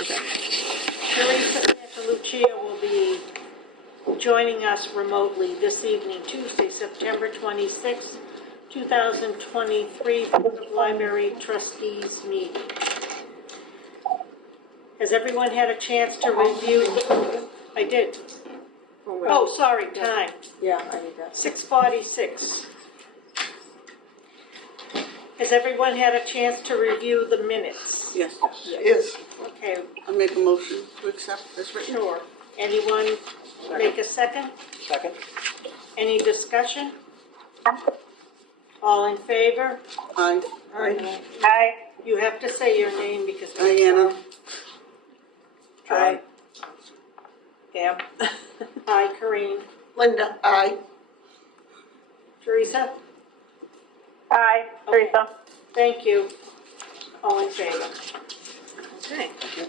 Okay. Teresa Santalucia will be joining us remotely this evening, Tuesday, September 26, 2023, for the Library Trustees meeting. Has everyone had a chance to review? I did. Oh, sorry, time. Yeah, I need that. 6:46. Has everyone had a chance to review the minutes? Yes. Yes. Okay, I make a motion to accept as written. sure. Anyone make a second? Second? Any discussion? All in favor? Aye. Aye. You have to say your name because. Diana. Aye. Pam? Aye, Corinne. Linda. Aye. Teresa? Aye, Teresa. Thank you. All in favor? Okay. Thank you.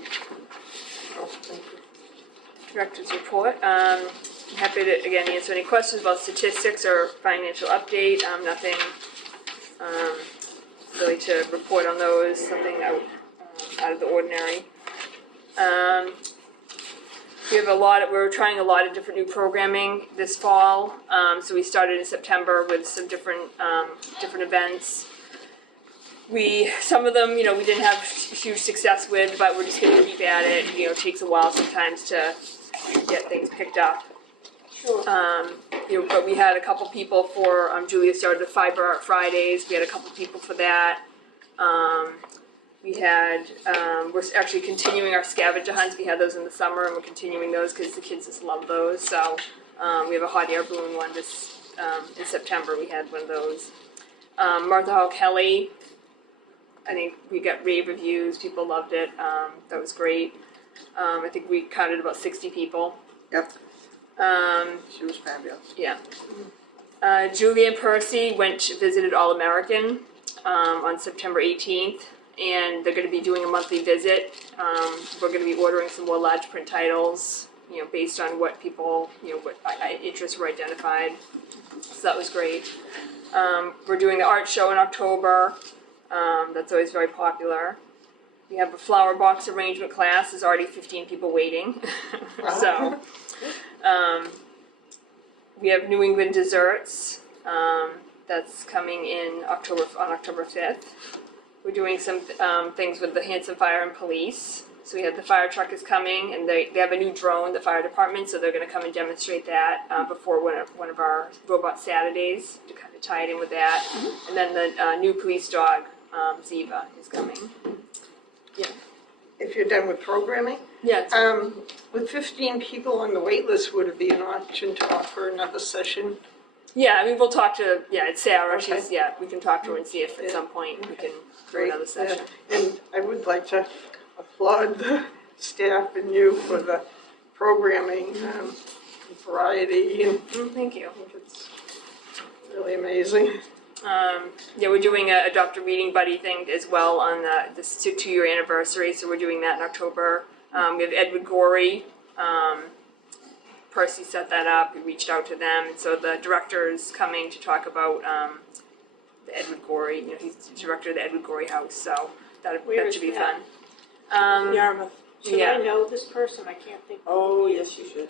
Director's report. Happy to, again, answer any questions about statistics or financial update. Nothing really to report on those, something out of the ordinary. We have we're trying a lot of different new programming this fall. So we started in September with some different events. Some of them, we didn't have huge success with, but we're just going to keep at it. It takes a while sometimes to get things picked up. Sure. But we had a couple people for, Julia started the Fiber Art Fridays. We had a couple people for that. We're actually continuing our scavenger hunts. We had those in the summer, and we're continuing those because the kids just love those. So we have a hot air balloon one in September. We had one of those. Martha Hall Kelly, I think we got rave reviews. People loved it. That was great. I think we counted about 60 people. Yep. She was fabulous. Yeah. Julie and Percy visited All American on September 18th, and they're going to be doing a monthly visit. We're going to be ordering some more large print titles, based on what people, what interests were identified. So that was great. We're doing the art show in October. That's always very popular. We have a flower box arrangement class. There's already 15 people waiting. So we have New England desserts. That's coming in on October 5th. We're doing some things with the Hanson Fire and Police. So we have the fire truck is coming, and they have a new drone, the fire department, so they're going to come and demonstrate that before one of our Robot Saturdays to kind of tie it in with that. Mm-hmm. And then the new police dog, Ziva, is coming. Yeah. If you're done with programming? Yeah. With 15 people on the wait list, would it be an option to offer another session? Yeah, we'll talk to, it's Sarah. Okay. We can talk to her and see if at some point we can do another session. And I would like to applaud the staff and you for the programming and variety. And Thank you. I think it's really amazing. We're doing a Adopt a Reading Buddy thing as well on this 2-year anniversary, so we're doing that in October. We have Edward Gorey. Percy set that up. We reached out to them, and so the director is coming to talk about the Edward Gorey. He's the director of the Edward Gorey House, so that should be fun. Yarmouth. Should I know this person? I can't think. Oh, yes, you should.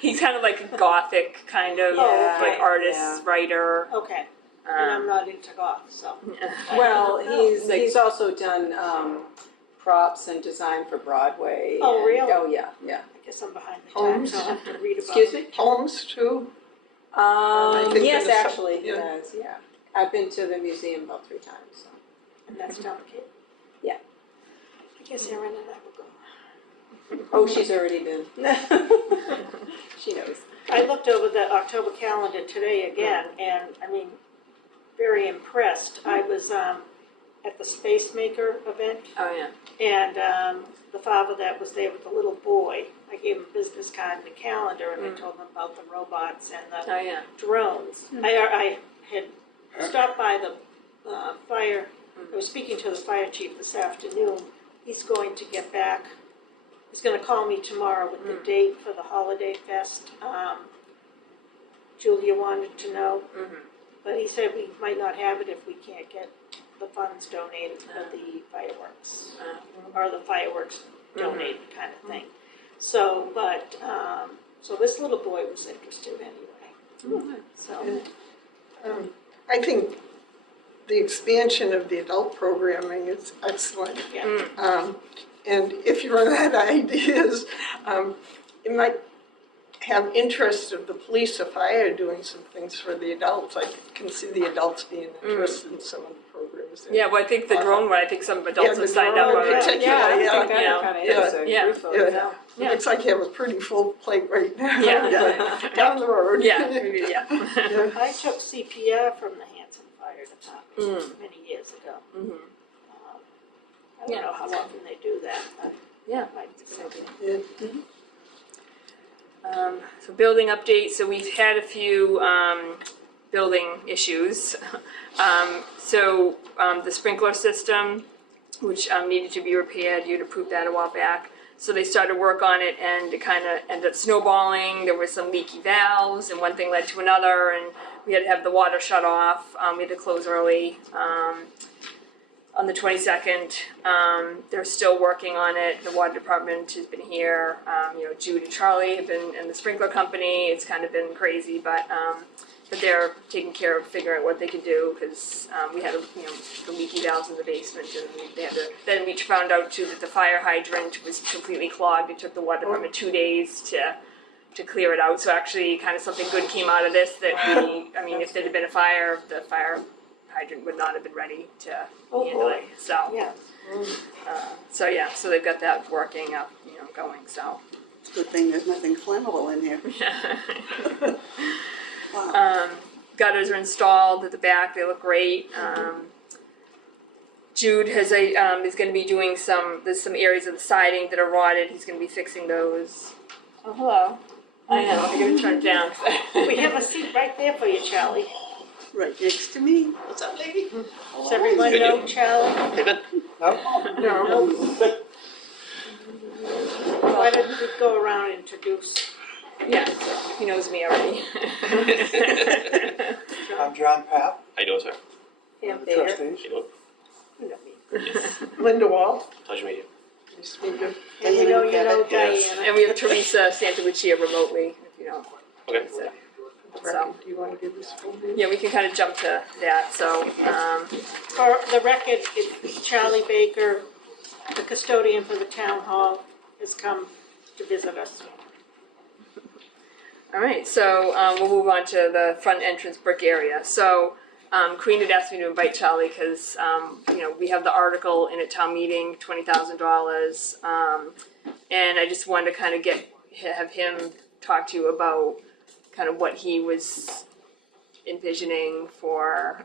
He's kind of like a gothic kind of artist, writer. Okay. And I'm not into goth, so. Well, he's also done props and design for Broadway. Oh, really? Oh, yeah. I guess I'm behind the times, so I'll have to read about Excuse me? Homes too? I think Yes, there's actually, he yeah. has, yeah. I've been to the museum about 3 times, so. And that's delicate. Yeah. I guess Erin and I will go. Oh, she's already been. She knows. I looked over the October calendar today again, and very impressed. I was at the Space Maker event. Oh, yeah. And the father that was there with the little boy, I gave him a business card and a calendar, and I told him about the robots and the drones. I had stopped by the fire. I was speaking to the fire chief this afternoon. He's going to get back. He's going to call me tomorrow with the date for the Holiday Fest. Julia wanted to know, but he said we might not have it if we can't get the funds donated for the fireworks, or the fireworks donated kind of thing. So, but, so this little boy was interested anyway. So, I think the expansion of the adult programming is excellent. yeah. And if you run out of ideas, it might have interest of the police or fire doing some things for the adults. I can see the adults being interested in some of the programs. Yeah, well, I think the drone one, I think some adults the have signed drone up in already. particular, Yeah, I yeah. think that kind of is a Yeah. group of, Yeah. Yeah. It looks like you have a pretty full plate right now. Yeah. but down the road. Yeah, maybe, yeah. I took CPR from the Hanson Fire Department many years ago. I don't know how often they do that, but Yeah. I might do something. Yeah. So building updates, so we've had a few building issues. The sprinkler system, which needed to be repaired, you'd approved that a while back. So they started work on it and it kind of ended up snowballing. There were some leaky valves and one thing led to another and we had to have the water shut off. We had to close early. On the 22nd, they're still working on it. The water department has been here. Jude and Charlie have been in the sprinkler company. It's kind of been crazy, but they're taking care of figuring out what they can do because we had the leaky valves in the basement, and they had to. Then we found out too that the fire hydrant was completely clogged. It took the water department 2 days to clear it out. So actually, kind of something good came out of this. That if there had been a fire, the fire hydrant would not have been ready to handle it. So Yeah. so they've got that working up, going. So It's a good thing there's nothing flammable in here. Wow. gutters are installed at the back. They look great. Jude is going to be doing there's some areas of the siding that are rotted. He's going to be fixing those. Oh, hello. I know. I'm going to turn it down. We have a seat right there for you, Charlie. Right next to me. What's up, lady? Does everyone know Charlie? Hey, Ben. No. Why don't we go around and introduce? Yeah, he knows me already. I'm John Papp, How you doing, sir? Him the there. trustees. You doing? You know me. Linda Wall. Pleasure to meet you. Nice to meet you. And we know you know Yes. Diana. And we have Teresa Santalucia remotely, if you know. Okay. Teresa. Right. Do you want to give us full name? Yeah, we can kind of jump to that. So, For the record, it's Charlie Baker, the custodian for the town hall, has come to visit us. all right. So we'll move on to the front entrance brick area. So, Queen had asked me to invite Charlie because we have the article in at town meeting, $20,000, and I just wanted to kind of have him talk to you about kind of what he was envisioning for.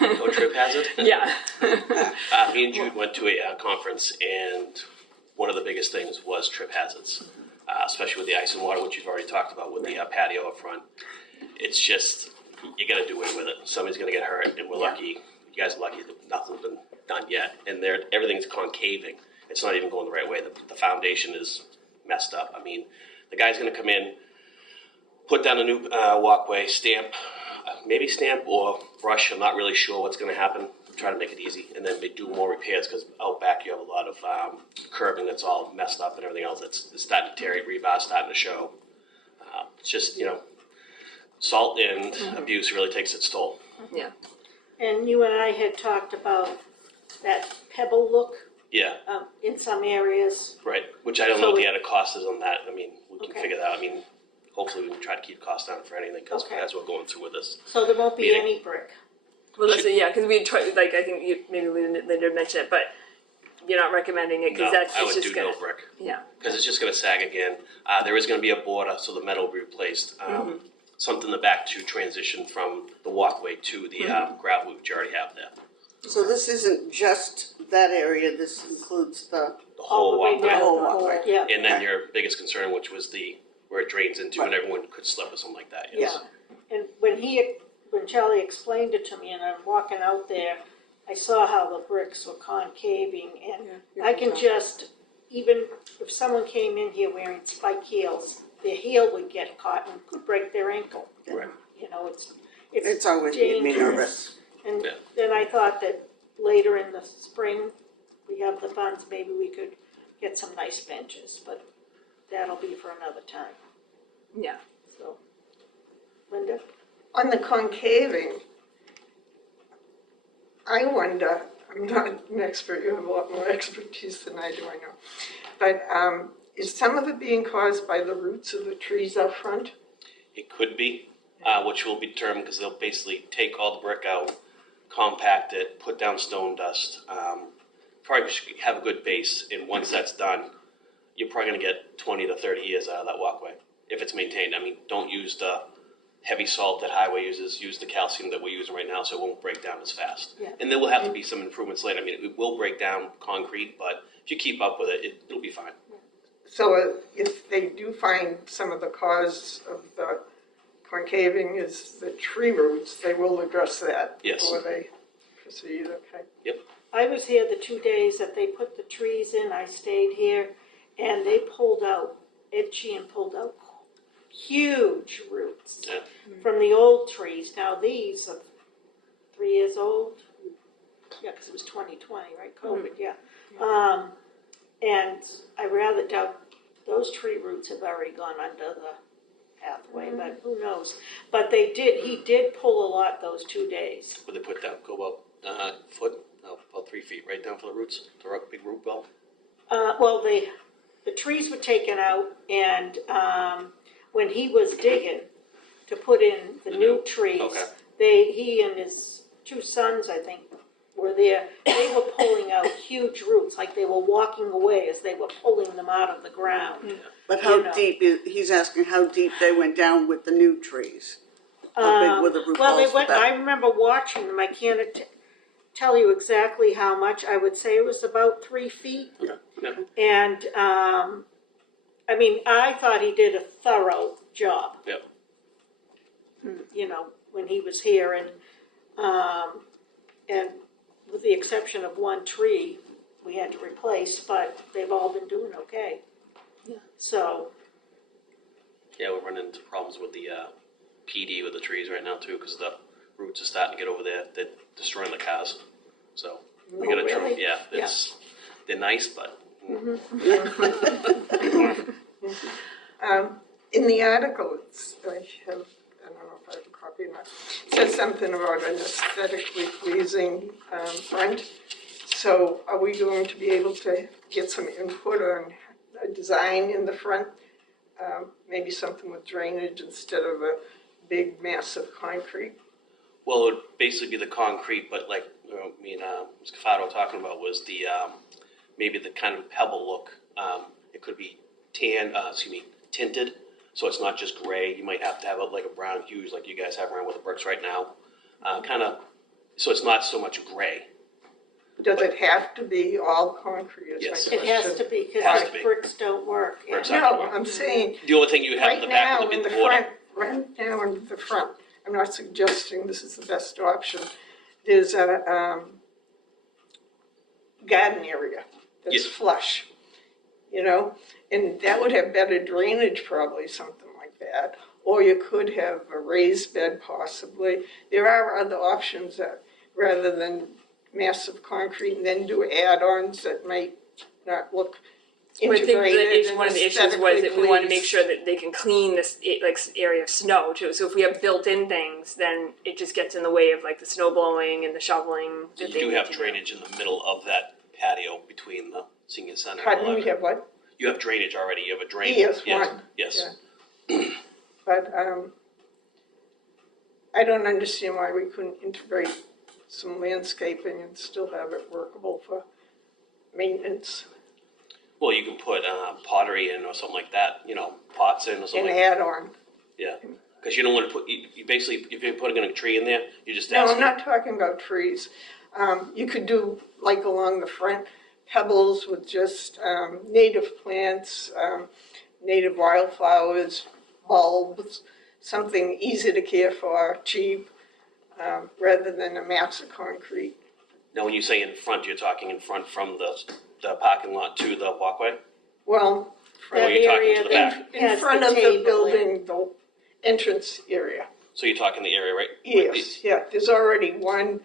No trip hazard? Yeah. Me and Jude went to a conference, and one of the biggest things was trip hazards, especially with the ice and water, which you've already talked about with the patio up front. It's just, you got to do away with it. Somebody's going to get hurt, and we're lucky. You guys are lucky that nothing's been done yet. And everything's concaving. It's not even going the right way. The foundation is messed up. I mean, the guy's going to come in, put down a new walkway, maybe stamp or brush. I'm not really sure what's going to happen. Try to make it easy, and then they do more repairs because out back you have a lot of curbing that's all messed up and everything else. It's starting to tear, rebar starting to show. It's just, salt and abuse really takes its toll. Yeah. And you and I had talked about that pebble look Yeah, in some areas. right. Which I don't know what the added cost is on that. I mean, we can Okay. figure that out. I mean, hopefully we can try to keep costs down for anything because Okay. as we're going through with this. So there won't be Meeting. any brick. Well, that's because we tried. Like I think maybe Linda mentioned it, but you're not recommending it because No, that's I would just do gonna. no brick Yeah. because it's just going to sag again. There is going to be a border, so the metal will be replaced. Something in the back to transition from the walkway to the gravel which you already have there. So this isn't just that area, this includes the, The All whole the way walkway. down whole the walkway. hole, yeah. And then your biggest concern, which was where it drains into, and everyone could slip or something like that. Yes. And when Charlie explained it to me and I'm walking out there, I saw how the bricks were concaving and I can just, even if someone came in here wearing spike heels, their heel would get caught and could break their ankle. Right. it's always made me dangerous. nervous. And Yeah. then I thought that later in the spring, we have the funds, maybe we could get some nice benches, but that'll be for another time, Yeah. so. Linda? On the concaving, I wonder, I'm not an expert, you have a lot more expertise than I do, I know. But is some of it being caused by the roots of the trees up front? It could be, which will be determined because they'll basically take all the brick out, compact it, put down stone dust. Probably should have a good base, and once that's done, you're probably going to get 20 to 30 years out of that walkway if it's maintained. I mean, don't use the heavy salt that highway uses. Use the calcium that we're using right now, so it won't break down as fast. Yeah. And there will have to be some improvements later. I mean, it will break down concrete, but if you keep up with it, it'll be fine. So if they do find some of the cause of the concaving is the tree roots, they will address that Yes. before they proceed, okay? Yep. I was here the 2 days that they put the trees in, I stayed here, and they pulled out, Ed Sheehan pulled out huge roots Yeah. from the old trees. Now these are 3 years old. Yeah, because it was 2020, right? COVID, yeah. And I rather doubt those tree roots have already gone under the pathway, but who knows? But he did pull a lot those 2 days. What they put down, go about foot, no, about 3 feet, right down for the roots, the big root belt. Well, the trees were taken out, and when he was digging to put in the new trees, okay. he and his 2 sons, I think, were there. They were pulling out huge roots, like they were walking away as they were pulling them out of the ground. Yeah. But how deep, he's asking how deep they went down with the new trees? How big were the root Well, balls for that? I remember watching them. I can't tell you exactly how much. I would say it was about 3 feet. Okay. Yeah. And, I mean, I thought he did a thorough job. Yep. You know, when he was here, and with the exception of 1 tree we had to replace, but they've all been doing okay. Yeah. So, Yeah, we're running into problems with the PD with the trees right now too, because the roots are starting to get over there. They're destroying the cars. So we gotta trim. really? Yeah, they're nice, but In the article, I don't know if I have a copy or not, it says something about an aesthetically pleasing front. So are we going to be able to get some input on a design in the front? Maybe something with drainage instead of a big mass of concrete? well, it would basically be the concrete, but like me and Ms. Cafato talking about was the maybe the kind of pebble look. It could be tinted, so it's not just gray. You might have to have it like a brown hue, like you guys have around with the bricks right now. Kind of, so it's not so much gray. Does it have to be all concrete? Is Yes. my it has question. to be, Has because to be. bricks don't work. Yeah. Bricks No, I'm saying The only thing you would have right in the back now would in be the the border. front, right now in the front, I'm not suggesting this is the best option. There's a garden area that's Yes. flush, you know, and that would have better drainage, probably something like that. Or you could have a raised bed possibly. There are other options that, rather than massive concrete and then do add-ons that might not look Well, I think integrated one of the and issues was that we want to make aesthetically sure that they can clean this area of snow too. So if we have built-in things, then it just gets in the way of like the snow blowing and the shoveling. So that you they do need have to drainage in the middle of that patio between the senior center and Pardon me, we 11. have what? You have drainage already. You have a drain. Yes, Yes. one. Yes. Yeah. But I don't understand why we couldn't integrate some landscaping and still have it workable for maintenance Well, you can put pottery in or something like that. You know, pots in or something. and like that. add-on. Yeah. Because you don't want to put. You basically, if you're putting a tree in there, you just No, ask. I'm not talking about trees. You could do, like along the front, pebbles with just native plants, native wildflowers, bulbs, something easy to care for, cheap, rather than a mass of concrete. Now, when you say in front, you're talking in front from the parking lot to the walkway. Well, Or That you're talking area to the back. in has front the of the table building, the entrance area. So you're talking the area, right? Yes, yeah, there's already one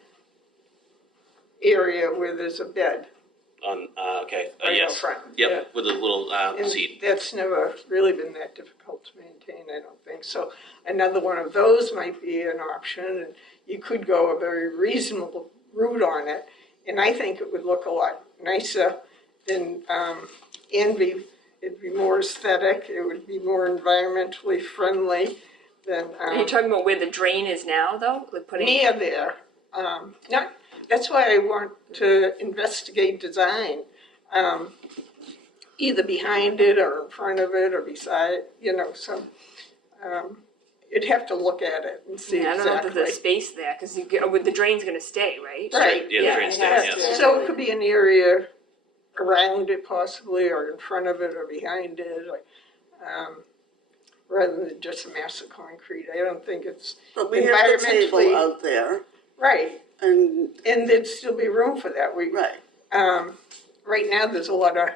area where there's a bed. On, okay, Right out yes. front. Yep, with a little And seat. that's never really been that difficult to maintain, I don't think. So another one of those might be an option, and you could go a very reasonable route on it. And I think it would look a lot nicer than, it'd be more aesthetic, it would be more environmentally friendly than. Are you talking about where the drain is now, though? Like putting. Near there. That's why I want to investigate design, either behind it or in front of it or beside, so you'd have to look at it and see Yeah, I don't know if exactly. there's space there because the drain's going to stay, right? Right. Yeah, the train Yeah, station, it yes. has So it could be an area around it possibly, or in front of it, or behind it, or, rather than just a mass of concrete. I don't think it's But we have the table environmentally out there, right, and, and there'd still be room for that. right. Right now, there's a lot of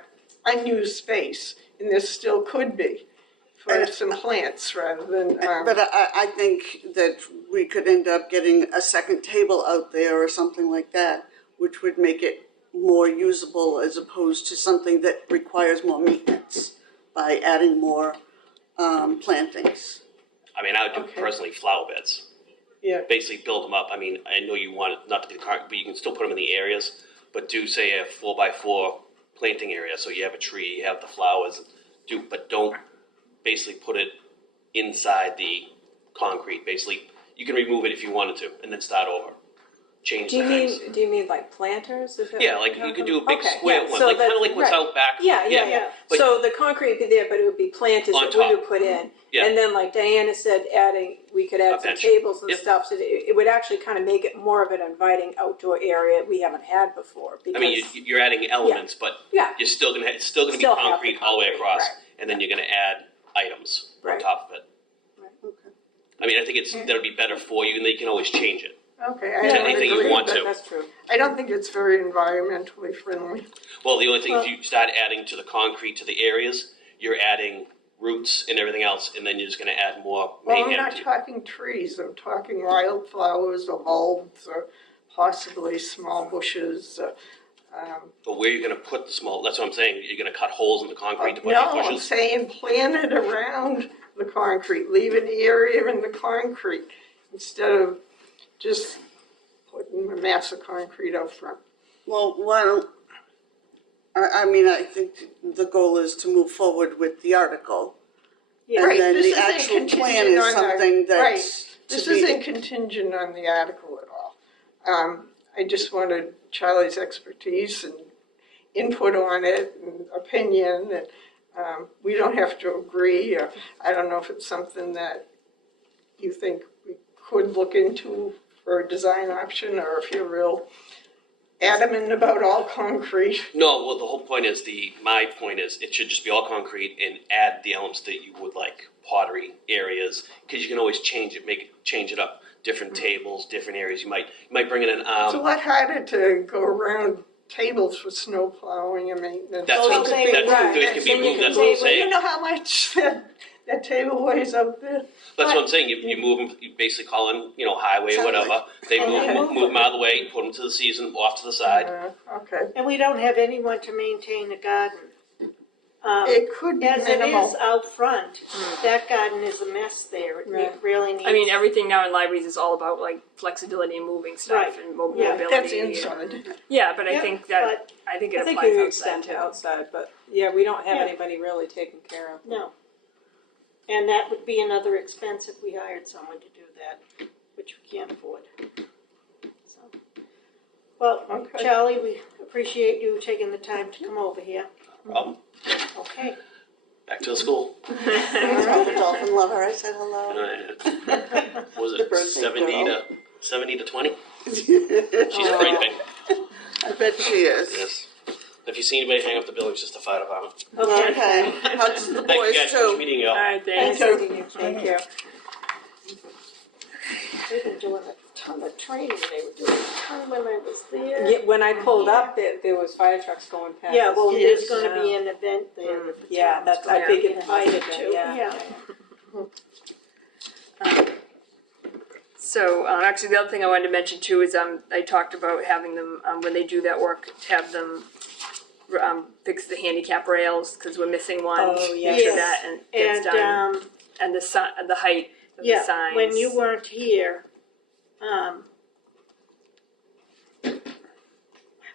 unused space, and there still could be for And- some plants rather than. But I think that we could end up getting a second table out there or something like that, which would make it more usable as opposed to something that requires more maintenance by adding more plantings. I mean, I would do Okay. personally flower beds. Yeah. Basically build them up. I mean, I know you want it not to be the car, but you can still put them in the areas. But do say a 4x4 planting area, so you have a tree, you have the flowers. But don't basically put it inside the concrete. Basically, you can remove it if you wanted to, and then start over. Change the things. Do you mean like planters? Is that Yeah, what like you're you could talking do a big about? Okay, square yeah, one, so like kind of that's- like what's right. out back. Yeah. But- So the concrete would be there, but it would be planters On that we top. would put in. Yeah. And then like Diana said, we could A add some bench. tables and Yep. stuff, so that it would actually kind of make it more of an inviting outdoor area we haven't had before. I mean, because- you're adding elements, but Yeah. you're still gonna it's still gonna Still be have the concrete all the way concrete, across, right. and then you're gonna add items on Right. top of it. Okay. I mean, I think that'll be better for you, and then you can always change it. Okay, To I don't anything you agree, want but to. That's true. I don't think it's very environmentally friendly. Well, the only thing if you start adding to the concrete to the areas, you're adding roots and everything else, and then you're just gonna add more Well, I'm mayhem. not talking trees, I'm talking wildflowers or bulbs or possibly small bushes. But where you're gonna put the small? That's what I'm saying. You're gonna cut holes in the concrete to put No, these I'm bushes. saying plant it around the concrete, leave an area in the concrete instead of just putting a mass of concrete out front. Well, why don't, I mean, I think the goal is to move forward with the article. Yeah. Right, And then this the isn't actual plan contingent is on the- something that's right. This to be- isn't contingent on the article at all. I just wanted Charlie's expertise and input on it and opinion, and we don't have to agree. Or I don't know if it's something that you think we could look into for a design option, or if you're real adamant about all concrete. No, well, the whole point is my point is it should just be all concrete and add the elements that you would like, pottery areas, because you can always change it up. Different tables, different areas. You might bring in an It's a lot harder to go around tables for snow plowing and maintenance. That's Oh, what okay, it right. can be Then you moved. can That's what I'm move it. You saying. know how much that table weighs out there? That's what I'm saying. You move them. You basically call in, highway or whatever. They And move they them, move them out of the way, put them to the season, off to the side. Okay. And we don't have anyone to maintain the garden. It could be As it minimal. is out front, that garden is a mess there. It Right. really needs. I mean, everything now in libraries is all about like flexibility and moving stuff Right. and Yeah. mobility. That's and- inside. Yeah, but I Yeah, think that but I think it I think applies you outside extend to too. outside, but yeah, we don't have Yeah. anybody really taking care of. No. And that would be another expense if we hired someone to do that, which we can't afford. So, well, Okay. Charlie, we appreciate you taking the time to come over here. Problem. Okay. Back to the school. I told the dolphin lover, I said hello. Was The it birthday 70 to 20? She's I creeping. bet she is. Yes. If you see anybody hang up the building, it's just the fire department. Okay, hugs to the Thank you boys guys. Nice too. meeting you All all. right, thanks. Nice meeting you. Thank you. They've been doing a ton of training. They were doing a ton when I was there. Yeah, when I pulled up, there was fire trucks going past. Yeah, well, there's Yes. gonna be an event there that the Yeah, town's that's, gonna I think be it might have invited been, to. yeah. So actually, the other thing I wanted to mention too is I talked about having them when they do that work, have them fix the handicap rails because we're missing one. Oh, Make sure yes. that and gets done. And the height of the signs. When you weren't here, I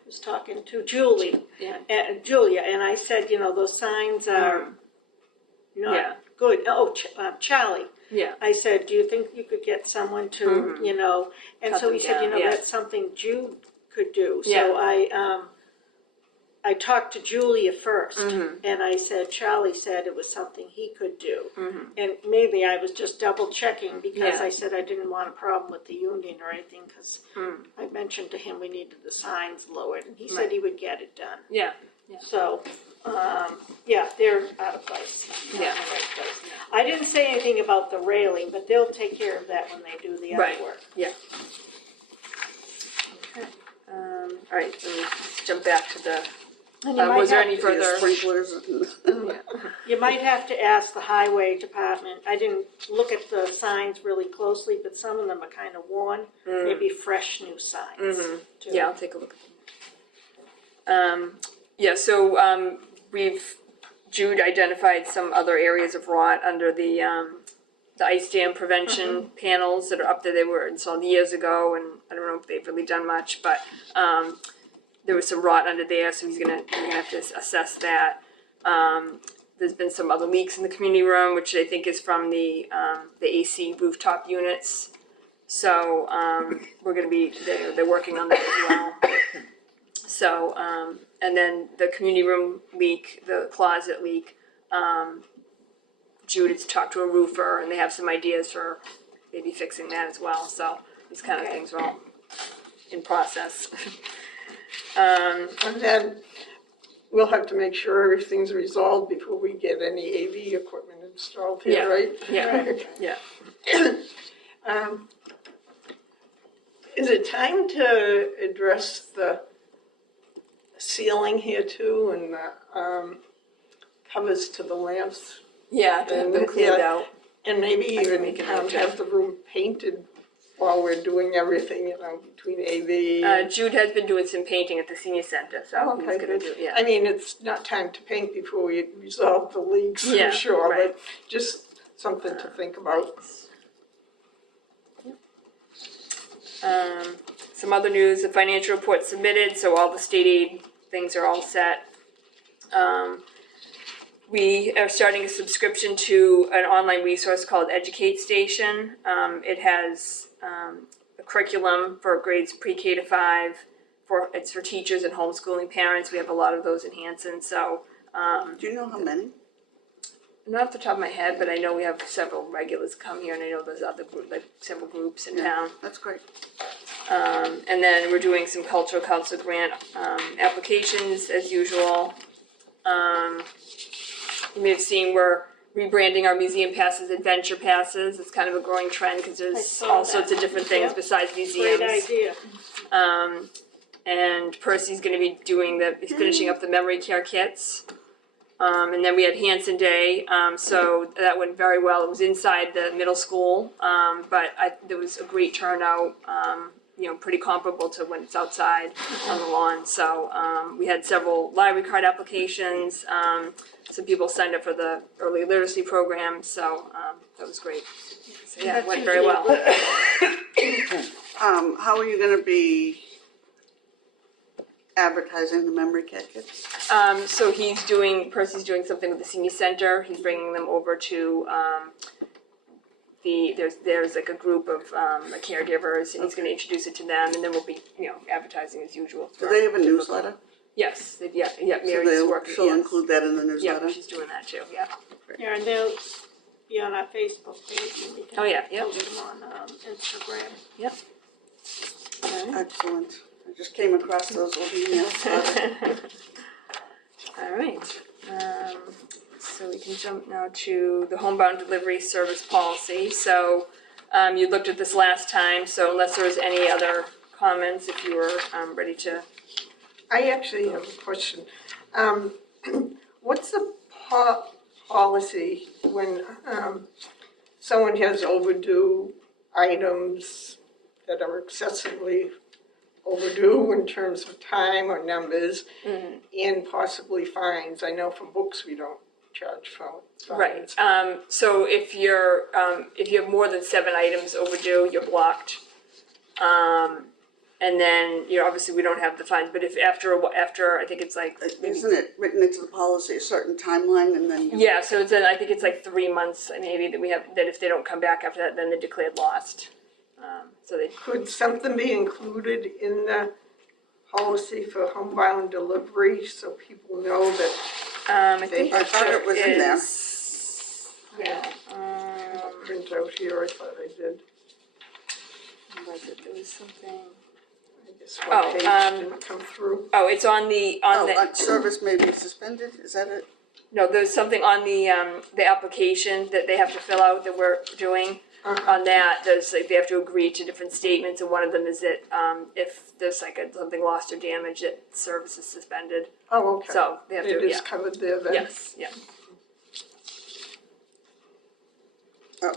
was talking to Julia, and I said, those signs are not good. Oh, Charlie. Yeah. I said, do you think you could get someone to, and Cut so he them said, down, yeah. that's something Jude could do. Yeah. So I talked to Julia first, and I said, Charlie said it was something he could do. And maybe I was just double checking because I said I didn't want a problem with the union or anything because I mentioned to him we needed the signs lowered, and he said he would get it done. Yeah. So, they're out of place. Not in the right place. I didn't say anything about the railing, but they'll take care of that when they do the other work. Yeah. Okay. All right. So let's jump back to the. And you might was there have any to- further? Sprinklers. You might have to ask the highway department. I didn't look at the signs really closely, but some of them are kind of worn. Maybe fresh new signs. too. Yeah, I'll take a look at them. So Jude identified some other areas of rot under the ice dam prevention panels that are up there. They were installed years ago, and I don't know if they've really done much, but there was some rot under there, so we're gonna have to assess that. There's been some other leaks in the community room, which I think is from the AC rooftop units. So we're gonna be they're working on that as well. So and then the community room leak, the closet leak. Jude has talked to a roofer, and they have some ideas for maybe fixing that as well. So these kind of things are all in process. And then we'll have to make sure everything's resolved before we get any AV equipment installed here, right? Yeah. Is it time to address the ceiling here too and the covers to the lamps? Yeah, to have them cleaned out. And maybe I can even make a note, have the room painted while we're doing everything, between AV. Jude has been doing some painting at the senior center, so he's gonna do. Yeah. I mean, it's not time to paint before we resolve the leaks, Yeah, for sure, right. but just something to think about. Some other news: the financial report submitted, so all the state aid things are all set. We are starting a subscription to an online resource called Educate Station. It has a curriculum for grades pre-K to 5. It's for teachers and homeschooling parents. We have a lot of those in Hanson. So Do you know how many? not off the top of my head, but I know we have several regulars come here, and I know there's several groups in town. That's great. And then we're doing some cultural council grant applications as usual. You may have seen we're rebranding our museum passes adventure passes. It's kind of a growing trend because I there's saw all that. sorts of different things Yep. besides museums. Great idea. And Percy's going to be he's finishing up the memory care kits. And then we had Hanson Day, so that went very well. It was inside the middle school, but there was a great turnout. Pretty comparable to when it's outside on the lawn. So we had several library card applications. Some people signed up for the early literacy program, so that was great. So yeah, it went very well. How are you gonna be advertising the memory care kits? So Percy's doing something with the senior center. He's bringing them over to there's like a group of caregivers, and he's going to introduce it to them, and then we'll be advertising as usual. Do they have a newsletter? Yes, yeah. So Mary's working. she'll Yes. include that in the Yeah, newsletter? she's doing that too. Yeah. Yeah, and they'll be on our Facebook page. And we can Oh, yeah, yep. post them on Instagram. Yep. Excellent. I just came across those old emails. All right. So we can jump now to the homebound delivery service policy. So you looked at this last time, so unless there was any other comments, if you were ready to. I actually have a question. What's the policy when someone has overdue items that are excessively overdue in terms of time or numbers, and possibly fines. I know from books we don't charge for Right. fines. So if you have more than 7 items overdue, you're blocked. And then, obviously we don't have the fines, but if after I think it's like maybe, Isn't it written into the policy, a certain timeline, and then you... yeah, so I think it's like 3 months maybe that we have, that if they don't come back after that, then they're declared lost. So they, Could something be included in the policy for homebound delivery so people know that I think I thought it was in there. Yeah. print out here? I thought I did. Was it? There was something. I guess one Oh, page didn't come through. Oh, it's on the Service may be suspended, is that it? No, there's something on the application that they have to fill out that we're doing. On that, there's like they have to agree to different statements, and one of them is that if there's like something lost or damaged, that service is suspended. Oh, okay. So they have to, It is yeah. covered there then? Yes, yeah.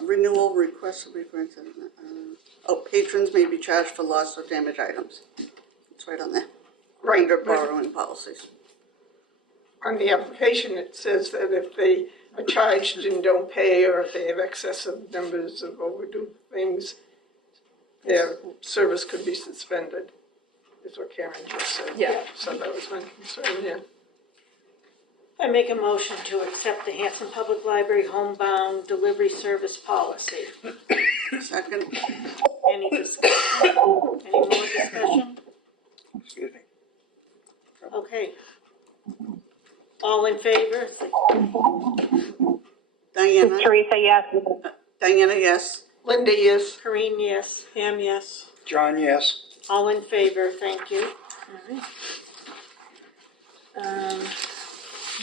Renewal requests will be granted. Patrons may be charged for lost or damaged items. It's right on there. Right. Under borrowing policies. On the application, it says that if they are charged and don't pay, or if they have excessive numbers of overdue things, their service could be suspended, is what Karen just said. Yeah. So that was my concern, yeah. I make a motion to accept the Hanson Public Library homebound delivery service policy. Second. Any discussion? Any more discussion? Excuse me. Okay. All in favor? Diana? Teresa, yes. Diana, yes. Linda, yes. Corinne, yes. Pam, yes. John, yes. All in favor, thank you.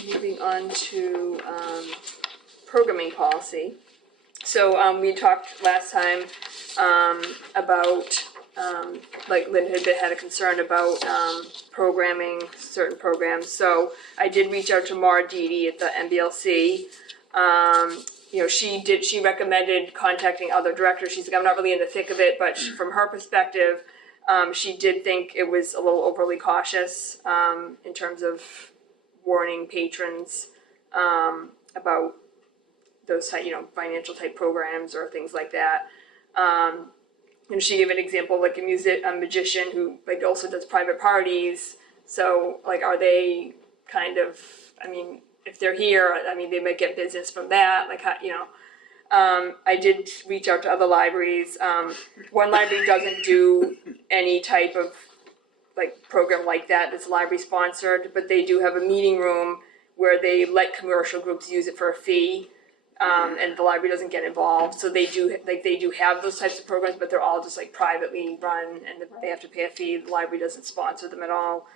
Moving on to programming policy. So we talked last time about like Lynn had a concern about programming certain programs. So I did reach out to Mara Didi at the MBLC. She recommended contacting other directors. She's like, I'm not really in the thick of it, but from her perspective, she did think it was a little overly cautious in terms of warning patrons about those type, financial type programs or things like that. And she gave an example, like a magician who like also does private parties. So like, are they kind of? I mean, if they're here, I mean, they might get business from that. Like, I did reach out to other libraries. One library doesn't do any type of like program like that that's library sponsored, but they do have a meeting room where they let commercial groups use it for a fee. And the library doesn't get involved, so they do have those types of programs, but they're all just like privately run, and they have to pay a fee. The library doesn't sponsor them at all.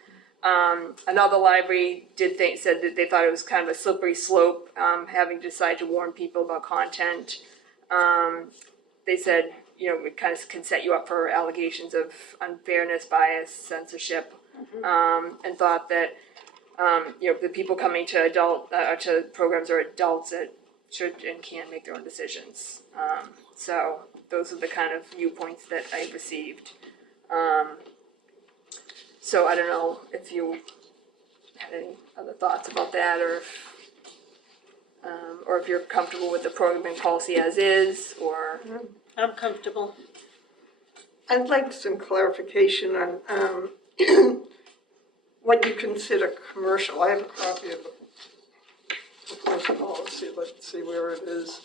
Another library said that they thought it was kind of a slippery slope, having to decide to warn people about content. They said, it kind of can set you up for allegations of unfairness, bias, censorship, and thought that the people coming to to programs are adults that should and can make their own decisions. So those are the kind of viewpoints that I received. So I don't know if you had any other thoughts about that, or if you're comfortable with the programming policy as is, or I'm comfortable. I'd like some clarification on what you consider commercial. I have a copy of the proposed policy. Let's see where it is.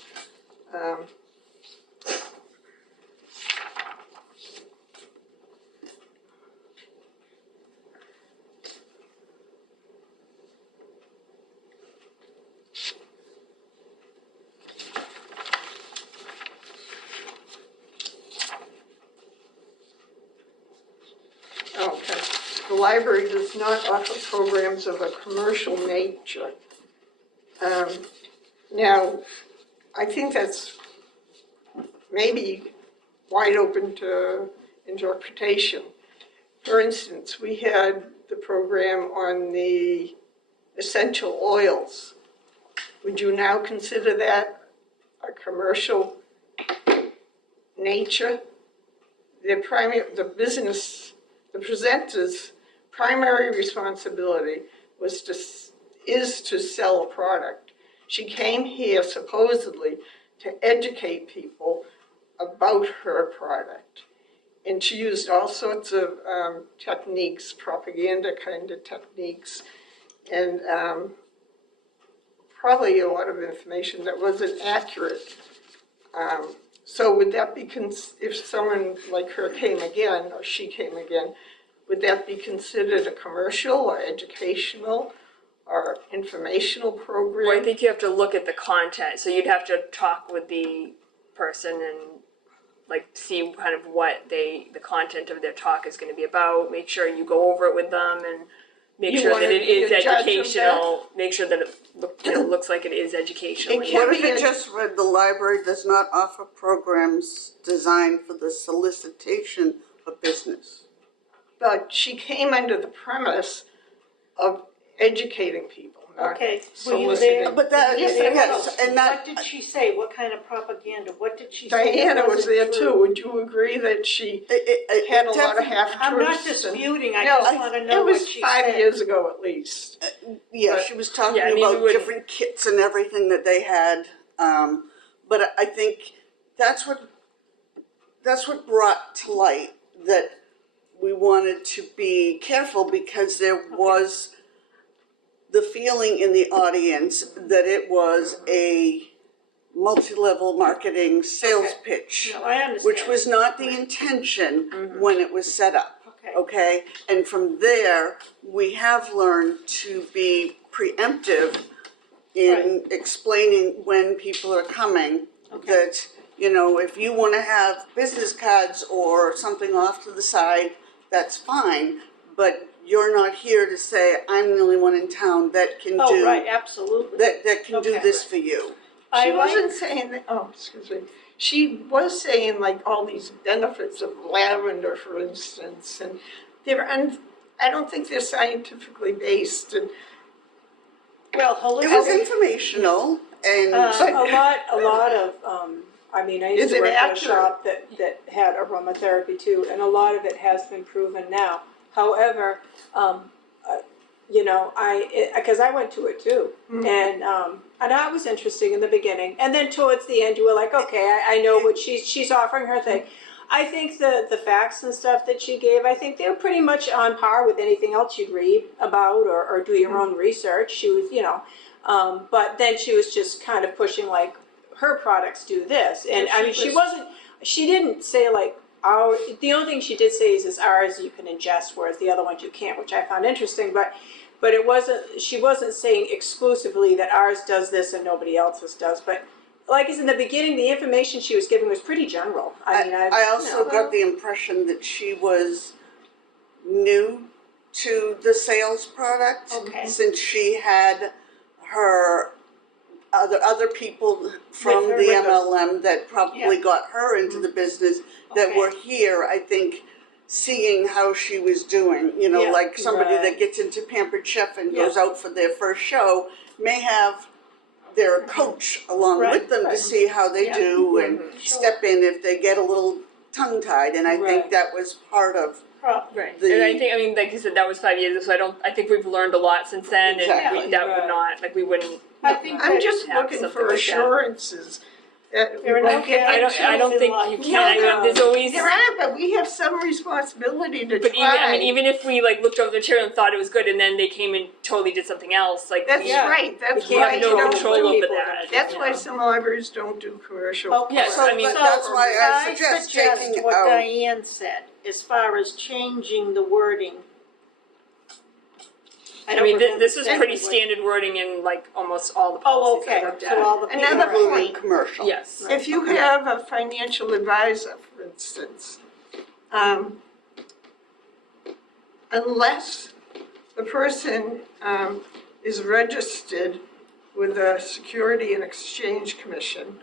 Okay. The library does not offer programs of a commercial nature. Now, I think that's maybe wide open to interpretation. For instance, we had the program on the essential oils. Would you now consider that a commercial nature. The presenter's primary responsibility is to sell a product. She came here supposedly to educate people about her product. And she used all sorts of techniques, propaganda kind of techniques, and probably a lot of information that wasn't accurate. So would that be, if someone like her came again, or she came again, would that be considered a commercial or educational or informational program? Well, I think you have to look at the content, so you'd have to talk with the person and like see kind of what the content of their talk is going to be about, make sure you go over it with them and make You sure wanna that it be is a judge of educational, make sure that it looks like it is educational. It What can if be it a- just read, the library does not offer programs designed for the solicitation of business? But she came under the premise of educating people, not Okay, were you soliciting. there? But that, Were you there? yes, and that. What did she say? What kind of propaganda? What did she say? Diana that was wasn't there true? too. Would you agree that she It had a lot of definitely- half-truths? I'm not and- disputing, I No, just want to know it was what she 5 said. years ago at least. Yeah, But- she was talking Yeah, I mean, we about wouldn't- different kits and everything that they had. But I think that's what brought to light that we wanted to be careful, because there was the feeling in the audience that it was a multi-level marketing sales pitch, No, I understand. which was not the intention when it was set up. Okay. Okay, and from there, we have learned to be preemptive in explaining when people are coming, that, you know, if you want to have business cards or something off to the side, that's fine, but you're not here to say, I'm the only one in town that can Oh, do, right, absolutely. that can do Okay. this for you. She I wasn't saying that, oh, excuse me. She was saying like all these benefits of lavender, for instance, and I don't think they're scientifically based. And Well, It was holistic, informational, and A lot of, I mean, I used Is to it work at a accurate? shop that had aromatherapy too, and a lot of it has been proven now. However, you know, because I went to it too, and I was interested in the beginning, and then towards the end, you were like, okay, I know what she's offering her thing. I think the facts and stuff that she gave, I think they were pretty much on par with anything else you'd read about or do your own research. She was, you know, but then she was just kind of pushing like her products do this, and I mean, she didn't say like the only thing she did say is ours you can ingest, whereas the other ones you can't, which I found interesting, but she wasn't saying exclusively that ours does this and nobody else's does, but like I said in the beginning, the information she was giving was pretty general. I also got the impression that she was new to the sales product, Okay. since she had her other people from With her, the with her. MLM that probably got her into the business, that Okay. were here, I think, seeing how she was doing. You know, Yeah. like somebody Right. that gets into Pampered Chef and Yeah. goes out for their first show may have their coach along Right, with them to right. see how they Yeah. do and Sure. step in if they get a little tongue-tied, and I think Right. that was part of Right, the- and I think, I mean, like you said, that was 5 years ago, so I think we've learned a lot since then, Exactly. and that Right. would not, like, we wouldn't. I think I'm that- just have looking something for like that. assurances that we There are no won't get I into. don't think you can, No, there's always. There are, but we have some responsibility to But even, try. I mean, even if we like looked over the material and thought it was good, and then they came and totally did something else, like That's Yeah. right, that's we why have you no don't control do- over that. That's you why know. some libraries don't do commercial. Okay, Yes, So I mean- that's why I suggest taking what out. Diane said, as far as changing the wording. I don't mean, remember this was pretty exactly what- standard wording in like almost all the Oh, policies I okay, looked so at. all the people. Another are- point. Commercial. Yes. If you have a financial advisor, for instance, unless the person is registered with the Security and Exchange Commission,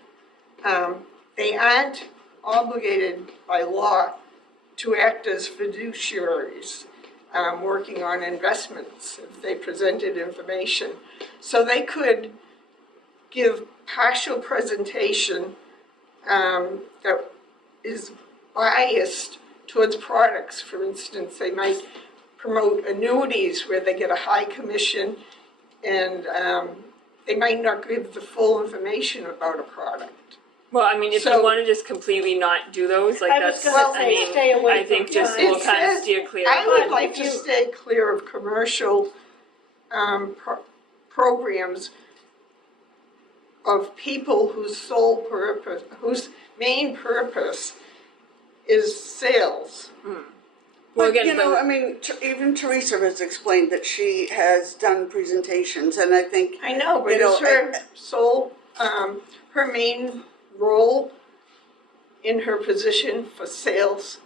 they aren't obligated by law to act as fiduciaries working on investments if they presented information. So they could give partial presentation that is biased towards products. For instance, they might promote annuities where they get a high commission, and they might not give the full information about a product. Well, I mean, if So- you want to just completely not do those, like I was that's, gonna I say, mean, stay away I think from just mine. we'll It kind of says- steer clear. I would But like if to you- stay clear of commercial programs of people whose main purpose is sales. Well, But, again, you know, but- I mean, even Teresa has explained that she has done presentations, and I think, I know, but You know, is her sole, her main role in her position for sales,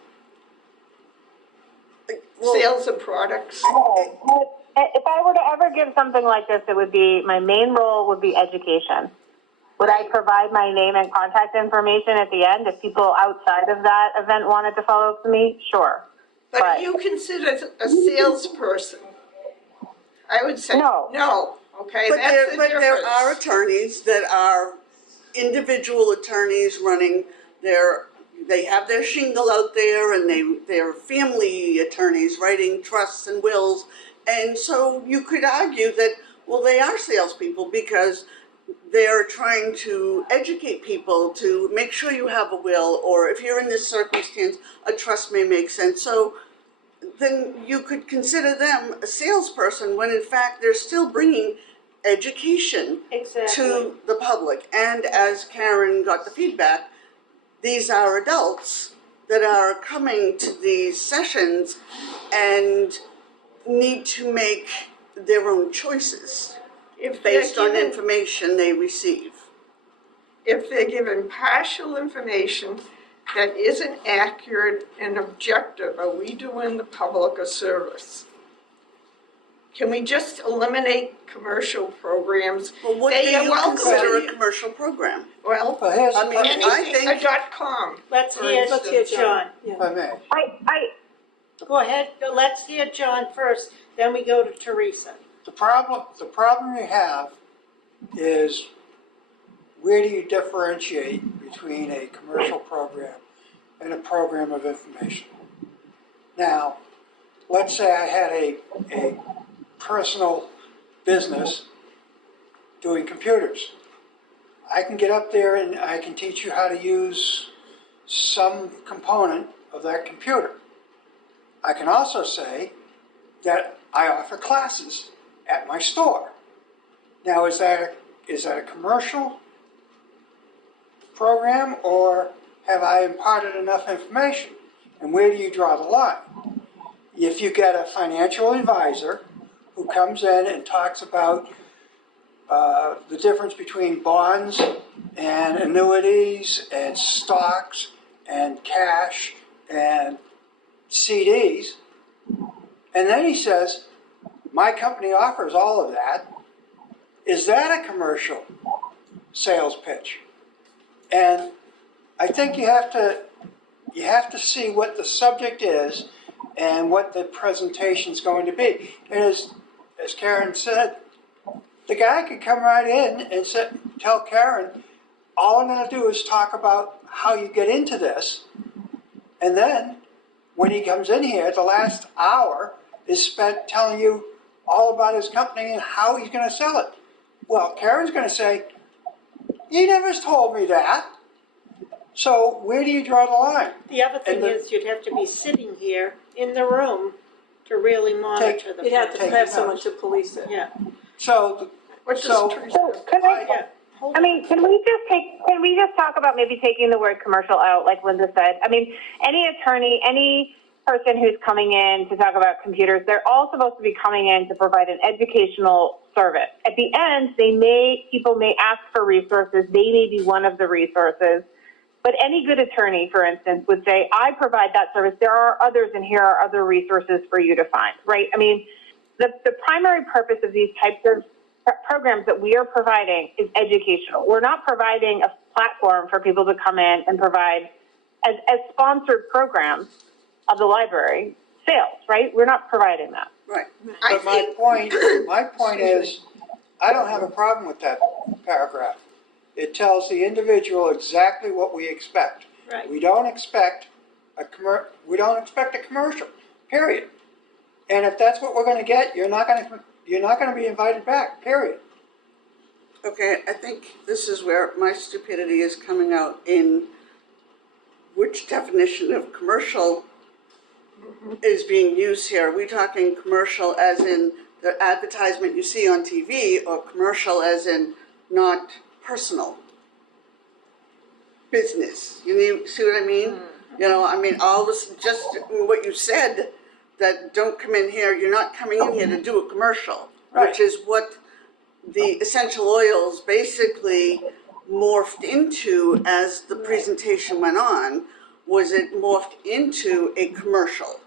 well, sales of products? If I were to ever give something like this, it would be, my main role would be education. Would I provide my name and contact information at the end if people outside of that event wanted to follow up with me? Sure. But are But- you considered a salesperson? I would say No. no. Okay, but that's the there difference. are attorneys that are individual attorneys running they have their shingle out there, and they're family attorneys writing trusts and wills, and so you could argue that, well, they are salespeople because they're trying to educate people to make sure you have a will, or if you're in this circumstance, a trust may make sense. So then you could consider them a salesperson when in fact they're still bringing education Exactly. to the public. And as Karen got the feedback, these are adults that are coming to these sessions and need to make their own choices If they're based on given- information they receive. if they're given partial information that isn't accurate and objective, are we doing the public a service? Can we just eliminate commercial programs? Well, what They do are you welcome consider to- a commercial program? Well, Well, here's I the mean, question, I anything, think- a .com. Let's for hear instance. John. if I may. Go ahead, let's hear John first, then we go to Teresa. The problem you have is, where do you differentiate between a commercial program and a program of information? Now, let's say I had a personal business doing computers. I can get up there and I can teach you how to use some component of that computer. I can also say that I offer classes at my store. Now, is that a commercial program, or have I imparted enough information? And where do you draw the line? If you get a financial advisor who comes in and talks about the difference between bonds and annuities and stocks and cash and CDs, and then he says, my company offers all of that, is that a commercial sales pitch? And I think you have to see what the subject is and what the presentation is going to be. And as Karen said, the guy could come right in and tell Karen, all I'm going to do is talk about how you get into this, and then when he comes in here, the last hour is spent telling you all about his company and how he's going to sell it. Well, Karen's going to say, you never told me that. So where do you draw the line? The other thing And the- is, you'd have to be sitting here in the room to really monitor the. You'd have to Take have it someone out. to police it. Yeah, So, What does So- Teresa? So could I, yeah. Hold I on. mean, can we just talk about maybe taking the word commercial out, like Linda said? I mean, any attorney, any person who's coming in to talk about computers, they're all supposed to be coming in to provide an educational service. At the end, people may ask for resources. They may be one of the resources. But any good attorney, for instance, would say, I provide that service. There are others, and here are other resources for you to find, right? I mean, the primary purpose of these types of programs that we are providing is educational. We're not providing a platform for people to come in and provide as sponsored programs of the library sales, right? We're not providing that. Right. but my point is, I don't have a problem with that paragraph. It tells the individual exactly what we expect. Right. We don't expect we don't expect a commercial, period. And if that's what we're gonna get, you're not gonna be invited back, period. Okay, I think this is where my stupidity is coming out in which definition of commercial is being used here. Are we talking commercial as in the advertisement you see on TV, or commercial as in not personal business? You see what I mean? You know, I mean, all this, just what you said, that don't come in here, you're not coming in here to do a commercial, Right. which is what the essential oils basically morphed into as the presentation went on. Was it morphed into a commercial?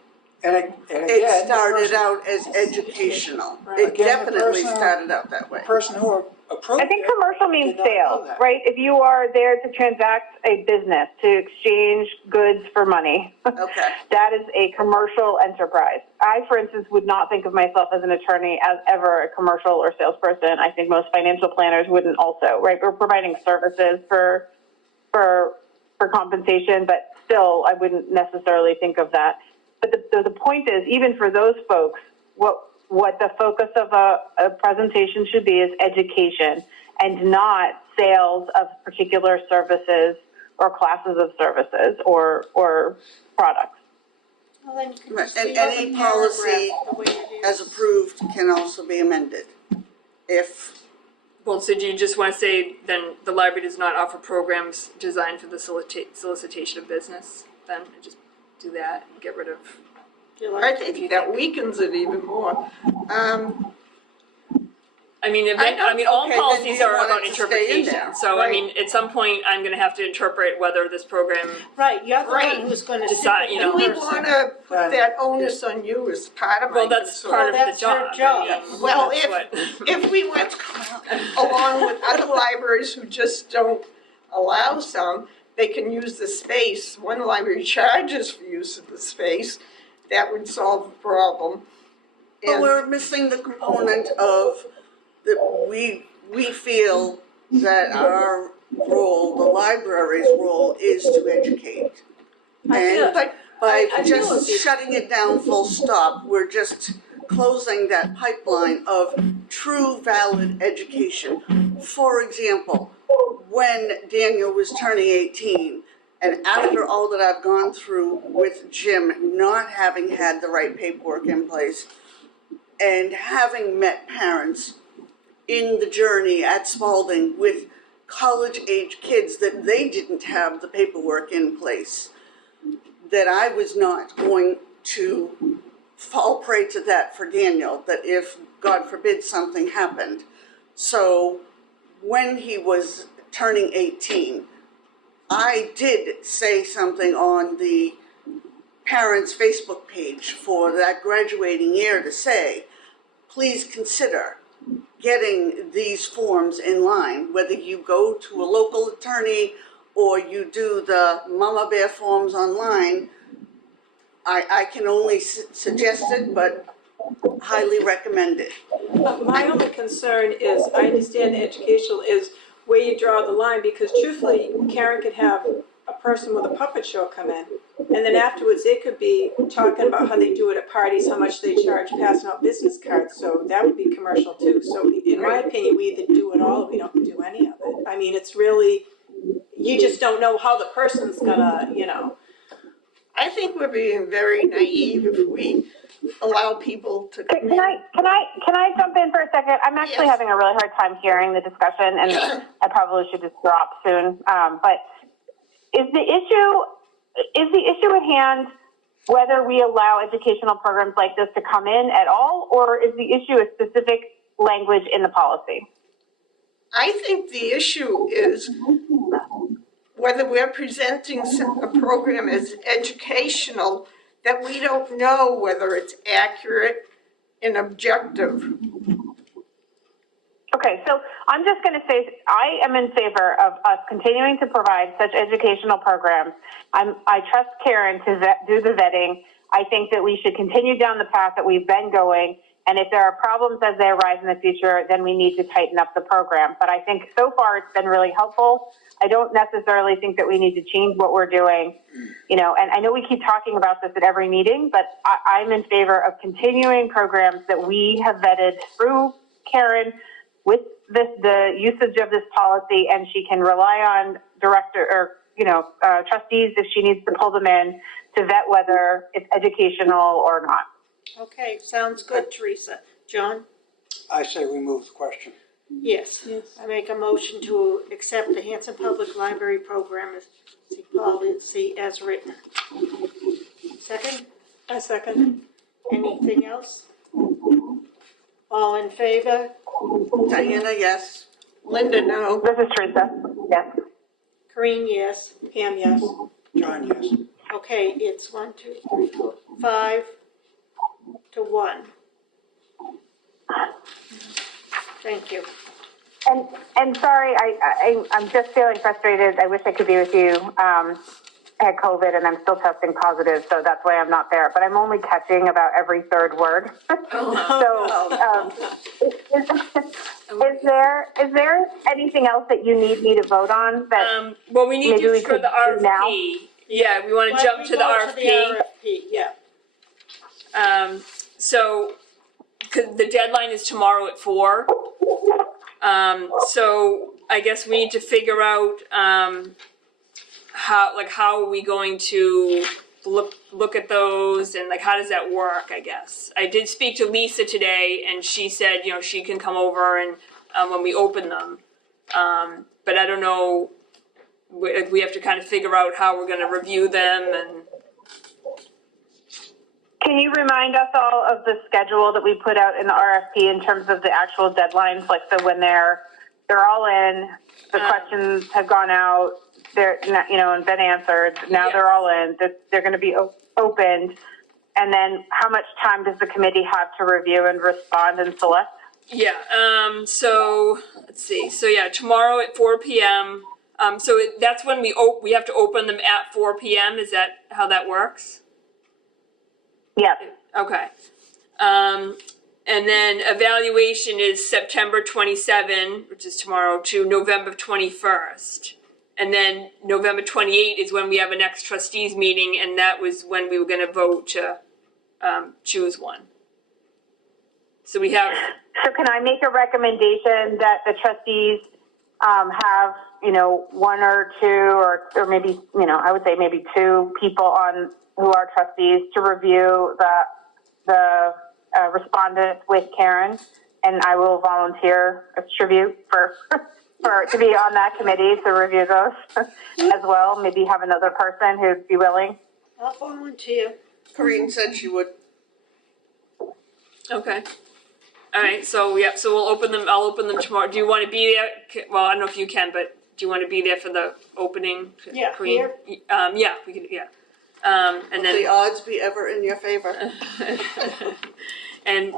And again, It started the out as educational. Right. It Again, the definitely person- started out that way. person who approved I think it commercial means did not know sales, that. right? If you are there to transact a business, to exchange goods for money, Okay. that is a commercial enterprise. I, for instance, would not think of myself as an attorney as ever a commercial or salesperson. I think most financial planners wouldn't also, right? We're providing services for compensation, but still, I wouldn't necessarily think of that. But the point is, even for those folks, what the focus of a presentation should be is education and not sales of particular services or classes of services or products. Well, then you can Right, just and leave out any the policy paragraph the way it as is. approved can also be amended. If, Well, so do you just want to say then the library does not offer programs designed for the solicitation of business? Then and just do that and get rid of. You like I it? think that weakens it even more. I mean, I don't- all okay, then policies you are want about it to stay in interpretation. there. So, I Right. mean, at some point, I'm going to have to interpret whether this program. Right, you're the Right. one who's gonna Decide, sit you with know. Do the we person. want to put that onus on you as part of my Well, that's concern? part of that's the her job. job. I mean, Well, that's if we went along with other libraries who just don't allow some, they can use the space. One library charges for use of the space. That would solve the problem. but And- we're missing the component of that we feel that our role, the library's role, is to educate. And But by I feel just it's- shutting it down full stop, we're just closing that pipeline of true valid education. For example, when Daniel was turning 18, and after all that I've gone through with Jim not having had the right paperwork in place, and having met parents in the journey at Spalding with college-age kids that they didn't have the paperwork in place, that I was not going to fall prey to that for Daniel, that if, God forbid, something happened. So when he was turning 18, I did say something on the parents' Facebook page for that graduating year to say, please consider getting these forms in line, whether you go to a local attorney or you do the Mama Bear forms online. I can only suggest it, but highly recommend it. My only concern is, I understand educational is where you draw the line, because truthfully, Karen could have a person with a puppet show come in, and then afterwards they could be talking about how they do it at parties, how much they charge passing out business cards, so that would be commercial too. So in my opinion, we either do it all or we don't do any of it. I mean, it's really, you just don't know how the person's gonna, you know. I think we're being very naive if we allow people to come Can I jump in for a second? I'm actually Yes. having a really hard time hearing the discussion, and I probably should just drop soon. But is the issue at hand whether we allow educational programs like this to come in at all, or is the issue a specific language in the policy? I think the issue is whether we're presenting a program as educational, that we don't know whether it's accurate and objective. Okay, so I'm just going to say I am in favor of us continuing to provide such educational programs. I trust Karen to do the vetting. I think that we should continue down the path that we've been going And if there are problems as they arise in the future, then we need to tighten up the program. But I think so far it's been really helpful. I don't necessarily think that we need to change what we're doing, and I know we keep talking about this at every meeting, but I'm in favor of continuing programs that we have vetted through Karen with the usage of this policy, and she can rely on trustees if she needs to pull them in to vet whether it's educational or not. Okay, sounds good, Teresa. John? I say we move the question. Yes. I make a motion to accept the Hanson Public Library program as policy as written. Second? I second. Anything else? All in favor? Diana, yes. Linda, no. This is Teresa. Yes. Corinne, yes. Pam, yes. John, yes. Okay, it's 1, 2, 3, 4, 5 to 1. Thank you. And sorry, I'm just feeling frustrated. I wish I could be with you. I had COVID and I'm still testing positive, so that's why I'm not there. But I'm only catching about every third word. Is there anything else that you need me to vote on that? Well, we need Maybe to we for could the do now? RFP. Yeah, we want to jump to the RFP. Yeah. So, cause the deadline is tomorrow at 4. So I guess we need to figure out, how are we going to look at those and how does that work, I guess. I did speak to Lisa today and she said, she can come over and, when we open them. But I don't know, we have to kind of figure out how we're going to review them and. Can you remind us all of the schedule that we put out in the RFP in terms of the actual deadlines? So when they're all in, the questions have gone out, they're and been answered. Now Yes. they're all in. They're going to be opened, and then how much time does the committee have to review and respond and select? Yeah. So let's see. So yeah, tomorrow at 4 p.m. That's when we have to open them at 4 p.m. Is that how that works? Yes. Okay. And then evaluation is September 27, which is tomorrow, to November 21st. And then November 28 is when we have a next trustees meeting, and that was when we were going to vote to choose one. So we have. So can I make a recommendation that the trustees have, 1 or 2 or maybe, I would say maybe 2 people on who are trustees to review the respondent with Karen, and I will volunteer a tribute for to be on that committee to review those as well. Maybe have another person who'd be willing. I'll volunteer. Corinne said she would. Okay. All right. So we'll open them. I'll open them tomorrow. Do you want to be there? Well, I don't know if you can, but do you want to be there for the opening? Yeah, Corinne? here? Yeah, we can. Yeah. And Will then the odds be ever in your favor? and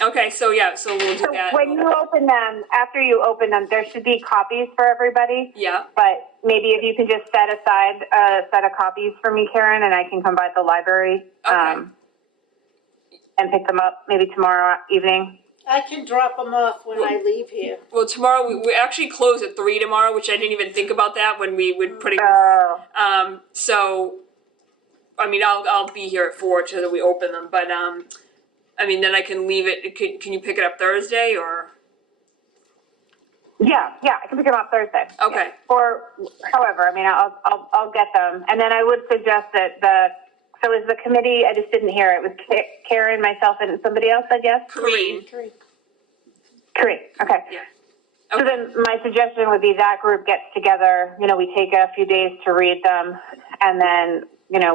okay, so we'll do So that. when you open them, after you open them, there should be copies for everybody. Yeah. But maybe if you can just set aside a set of copies for me, Karen, and I can come by the library Okay. and pick them up maybe tomorrow evening. I can drop them off when I leave here. Well, tomorrow we actually close at 3 tomorrow, which I didn't even think about that when we would put it. So, I mean, I'll be here at 4 till we open them, but I mean, then I can leave it. Can you pick it up Thursday or? Yeah, I can pick them up Thursday. Okay. Yeah. Or however, I mean, I'll get them, and then I would suggest that So is the committee? I just didn't hear it. It was Karen, myself, and somebody else, I guess. Corinne. Corinne. Okay. Yeah. So then my suggestion would be that group gets together, we take a few days to read them, and then,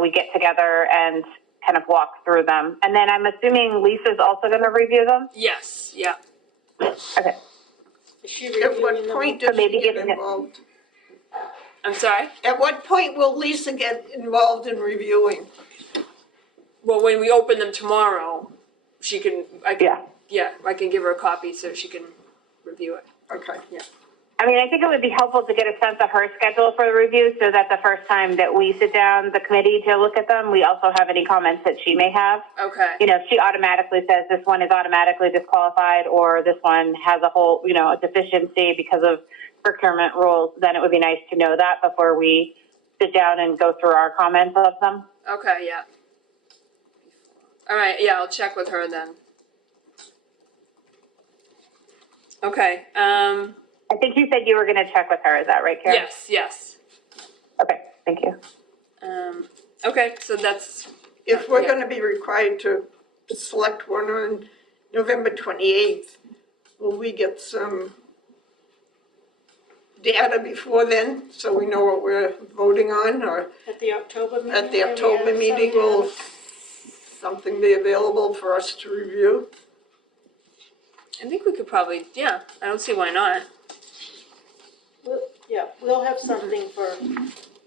we get together and kind of walk through them. And then I'm assuming Lisa's also going to review them? Yes. Yeah. Okay. Is she At what reviewing them? point does maybe she get getting it- involved? I'm sorry. At what point will Lisa get involved in reviewing? Well, when we open them tomorrow, I can Yeah. I can give her a copy so she can review it. Okay. Yeah. I mean, I think it would be helpful to get a sense of her schedule for the review so that the first time that we sit down, the committee, to look at them, we also have any comments that she may have. Okay. You know, if she automatically says this one is automatically disqualified or this one has a whole, you know, a deficiency because of procurement rules, then it would be nice to know that before we sit down and go through our comments of them. Okay, yeah. All right, yeah, I'll check with her then. Okay, I think you said you were going to check with her. Is that right, Karen? yes. Okay, thank you. Okay, so that's, If we're Yeah. gonna be required to select one on November 28th, will we get some data before then, so we know what we're voting on, or At the October meeting? at the maybe October have some meeting, data? will something be available for us to review? I think we could probably, yeah, I don't see why not. We'll have something for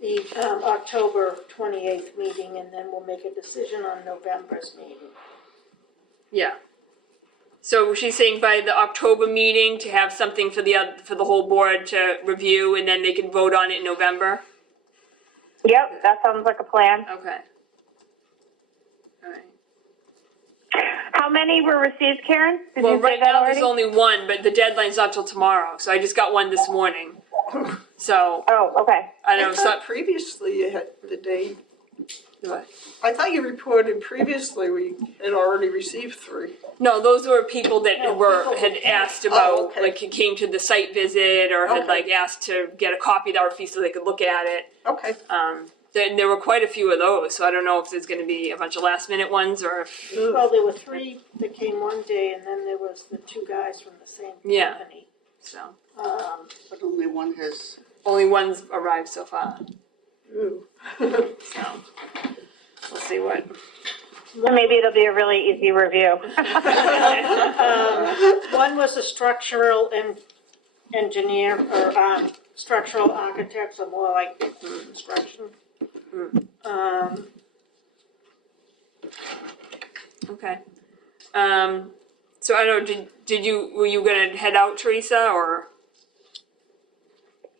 the October 28th meeting, and then we'll make a decision on November's meeting. Yeah. So she's saying by the October meeting to have something for the whole board to review, and then they can vote on it in November? Yep, that sounds like a plan. Okay. All right. How many were received, Karen? Did Well, you say right that now already? there's only one, but the deadline's not till tomorrow, so I just got one this morning. So, Oh, okay. I I know, thought previously you had the day, what? I thought you reported previously we had already received 3. No, those were people that No, people had who- asked about, okay. like, came to the site visit or had Okay. like asked to get a copy of the RFP so they could look at it. Okay. There were quite a few of those, so I don't know if there's going to be a bunch of last minute ones or if, Well, there were 3 that came one day, and then there was the 2 guys from the same Yeah. company. so. But only one has. Only one's arrived so far, Ooh. so we'll see what. Well, maybe it'll be a really easy review. One was a structural engineer, or structural architect, so more like construction. Okay. So I don't know, were you gonna head out, Teresa, or?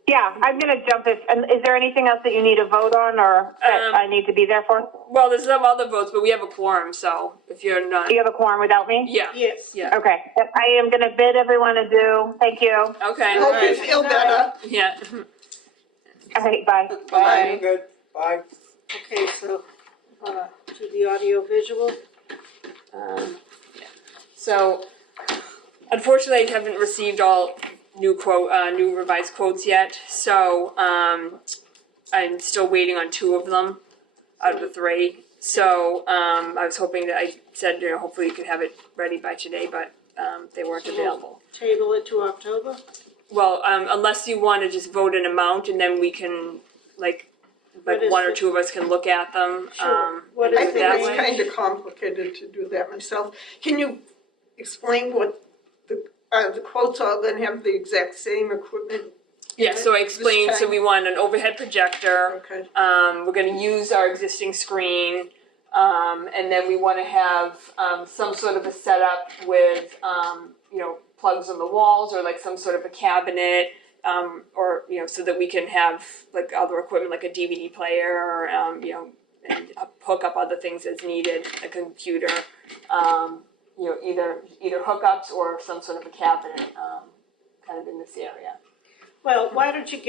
Yeah, I'm going to jump it. And is there anything else that you need to vote on or that I need to be there for? Well, there's some other votes, but we have a quorum, so if you're not, Do you have a quorum without me? yeah. Yes. Yeah. Okay. I am going to bid everyone adieu. Thank you. Okay. Hope you Alright. feel better. Yeah. All right, bye. Bye. Good, bye. Okay, so, to the audio visual. So, unfortunately, I haven't received all new revised quotes yet. So, I'm still waiting on 2 of them out of the 3. So, I was hoping that I said, hopefully you could have it ready by today, but they weren't available. Table it to October? Well, unless you want to just vote an amount, and then we can like What is 1 or the- 2 of us can look at them. Sure. What I is think the it's range? kind of complicated to do that myself. Can you explain what the quotes are, then have the exact same equipment? Yeah, so I This explained, so time? we want an overhead projector, Okay. we're gonna use our existing screen, and then we wanna have, some sort of a setup with, plugs on the walls, or like some sort of a cabinet, or, so that we can have like other equipment, like a DVD player, or, and hook up other things as needed, a computer, either hookups or some sort of a cabinet, kind of in this area. Well, why don't you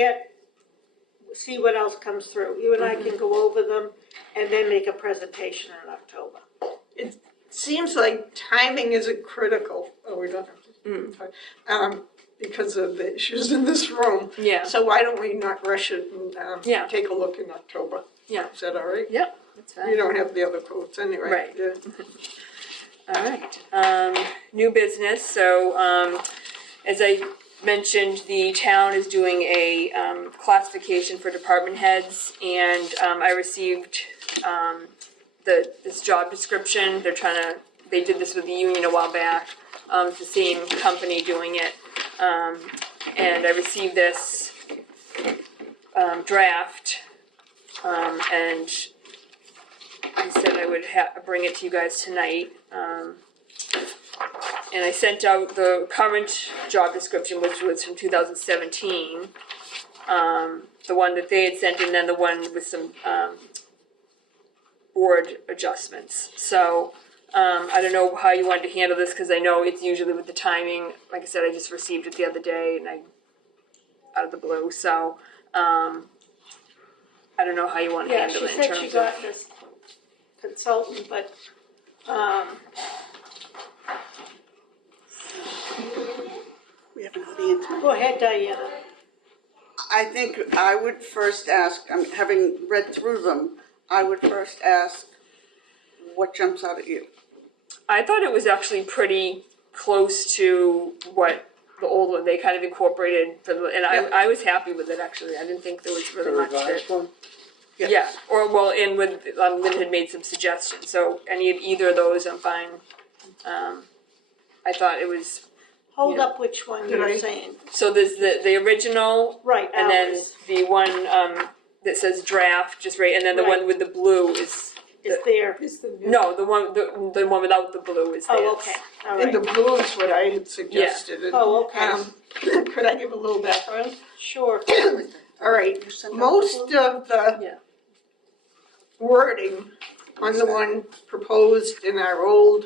see what else comes through? You and I can go over them and then make a presentation in October. It seems like timing isn't critical. Oh, we don't have to. Because of the issues in this room. Yeah. So why don't we not rush it and Yeah. take a look in October? Yeah. Is that all right? Yep, that's fine. You don't have the other quotes anyway. Right. Yeah. All right. New business. So, as I mentioned, the town is doing a classification for department heads, and I received this job description. They did this with the union a while back. It's the same company doing it, and I received this draft, and I said I would bring it to you guys tonight. and I sent out the current job description, which was from 2017. The one that they had sent, and then the one with some board adjustments. So I don't know how you wanted to handle this, because I know it's usually with the timing. Like I said, I just received it the other day, and out of the blue. So I don't know how you want to Yeah, handle she it in said terms she of. got this consultant, but, We have an audience member. go ahead, Diana. I think I would first ask, having read through them, I would first ask, what jumps out at you? I thought it was actually pretty close to what the old one they kind of incorporated, and I was happy with it actually. I didn't think there was The really much revised that. one? Yeah, or well, and with Lynn had made some suggestions, so any of either of those, I'm fine. I thought it was Hold Yeah. up which one Did you're I- saying. so. There's the original, Right, and then ours the one that says draft, just right, and then the Right. one with the blue is is there. It's the new. no, the one without the blue is theirs. Oh, okay, all And the right. blue is what I had suggested. And, Oh, okay. Could I give a little background? Sure. All right, You sent out most the of the Yeah. wording on the one proposed in our old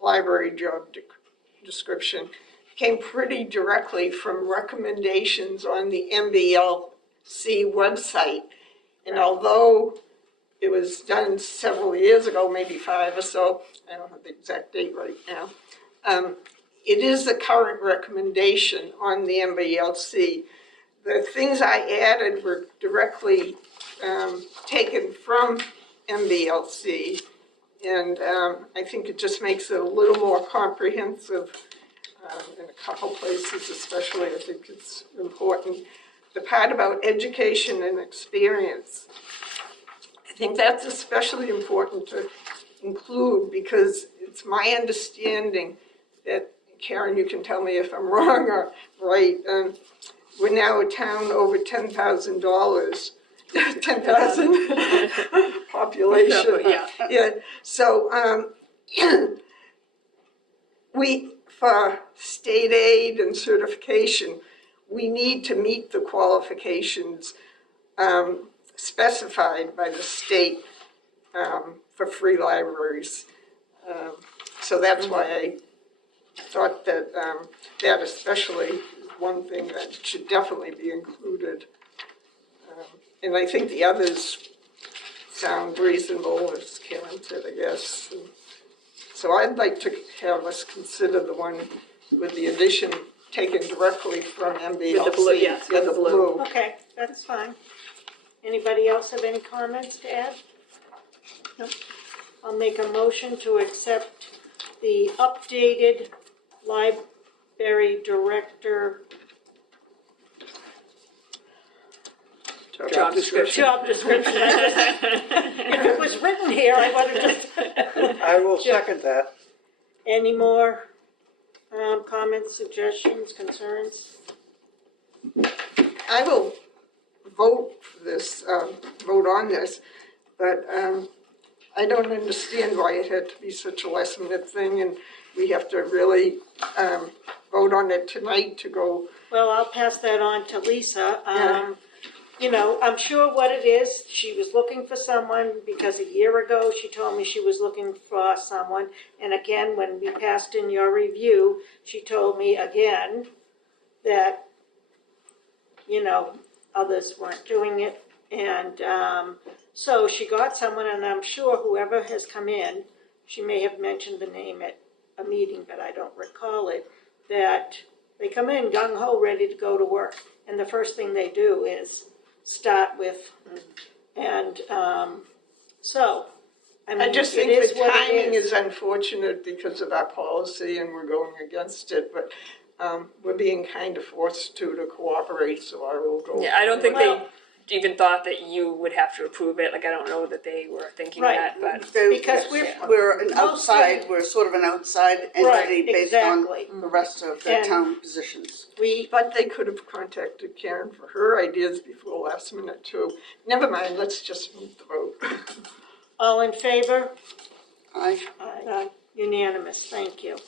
library job description came pretty directly from recommendations on the MBLC website. And although it was done several years ago, maybe 5 or so, I don't have the exact date right now, it is the current recommendation on the MBLC. The things I added were directly taken from MBLC, and I think it just makes it a little more comprehensive in a couple places especially. I think it's important. The part about education and experience, I think that's especially important to include, because it's my understanding that, Karen, you can tell me if I'm wrong or right, we're now a town over $10,000, 10,000 population. Yeah. Yeah, so we, for state aid and certification, we need to meet the qualifications specified by the state for free libraries. So that's why I thought that that especially is one thing that should definitely be included. And I think the others sound reasonable, as Karen said, I guess. And so I'd like to have us consider the one with the addition taken directly from MBLC. With the blue, yes, with the blue. Okay, that's fine. Anybody else have any comments to add? No. I'll make a motion to accept the updated library director Job description. job description. If it was written here, I would have just. I will second that. Any more comments, suggestions, concerns? I will vote for this, vote on this, but I don't understand why it had to be such a last-minute thing, and we have to really vote on it tonight to go. Well, I'll pass that on to Lisa. Yeah. You know, I'm sure what it is, she was looking for someone because a year ago she told me she was looking for someone. And again, when we passed in your review, she told me again that, you know, others weren't doing it. And so she got someone, and I'm sure whoever has come in, she may have mentioned the name at a meeting, but I don't recall it, that they come in gung-ho, ready to go to work. And the first thing they do is start with, and so, I mean, I just it think is the what it timing is. is unfortunate because of our policy and we're going against it, but we're being kind of forced to cooperate, so I will go. Yeah, I don't think Well- they even thought that you would have to approve it. Like, I don't know that they were thinking Right. that, but Because We're an outside, we're sort of an outside entity Right, based exactly. on the rest of the And- town positions. But they could have contacted Karen for her ideas before last minute too. Never mind, let's just move the vote. All in favor? Aye. Aye. Unanimous, thank you.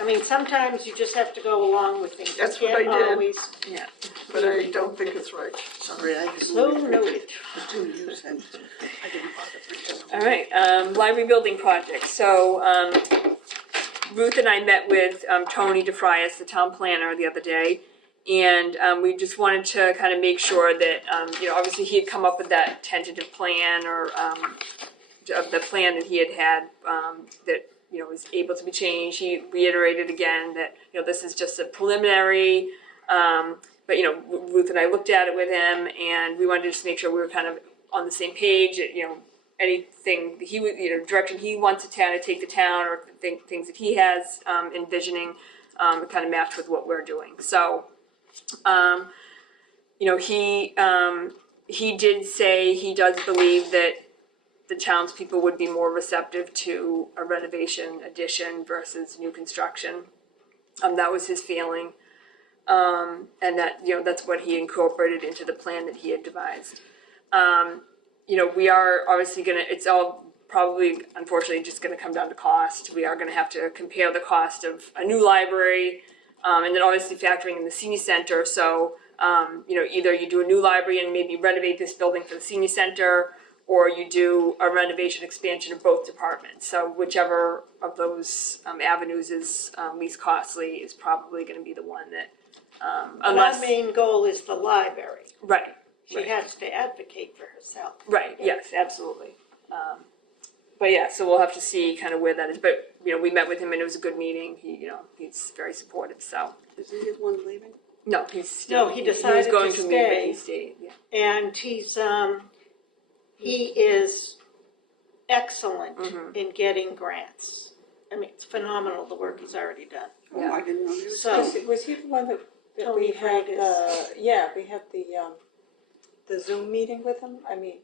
I mean, sometimes you just have to go along with things. That's You what I can't did. always- Yeah. But I don't think it's right. Sorry, I just. So noted. Do you send, I didn't bother printing them. All right, library building project. So Ruth and I met with Tony DeFrias, the town planner, the other day, and we just wanted to kind of make sure that, obviously he had come up with that tentative plan or of the plan that he had that, was able to be changed. He reiterated again that, this is just a preliminary, but, Ruth and I looked at it with him, and we wanted to just make sure we were kind of on the same page, anything he would, direction he wants to kind of take the town, or things that he has envisioning, it kind of matched with what we're doing. So, he did say he does believe that the townspeople would be more receptive to a renovation addition versus new construction. That was his feeling, and that that's what he incorporated into the plan that he had devised. We are obviously it's all probably, unfortunately, just gonna come down to cost. We are gonna have to compare the cost of a new library, and then obviously factoring in the senior center. So, either you do a new library and maybe renovate this building for the senior center, or you do a renovation expansion of both departments. So whichever of those avenues is least costly is probably gonna be the one that, unless. Our main goal is the library. Right. She has to advocate for herself. Right, yes, absolutely. But yeah, so we'll have to see kind of where that is. But, we met with him and it was a good meeting. He, he's very supportive, so. Isn't he the one leaving? No, he's still. No, he decided was going to to stay. Meet, but he stayed, yeah. And he is excellent in getting grants. I mean, it's phenomenal the work he's already done. Yeah. Oh, I didn't know he was. So, Was he the one that Tony we had, Freitas. we had the Zoom meeting with him? I mean.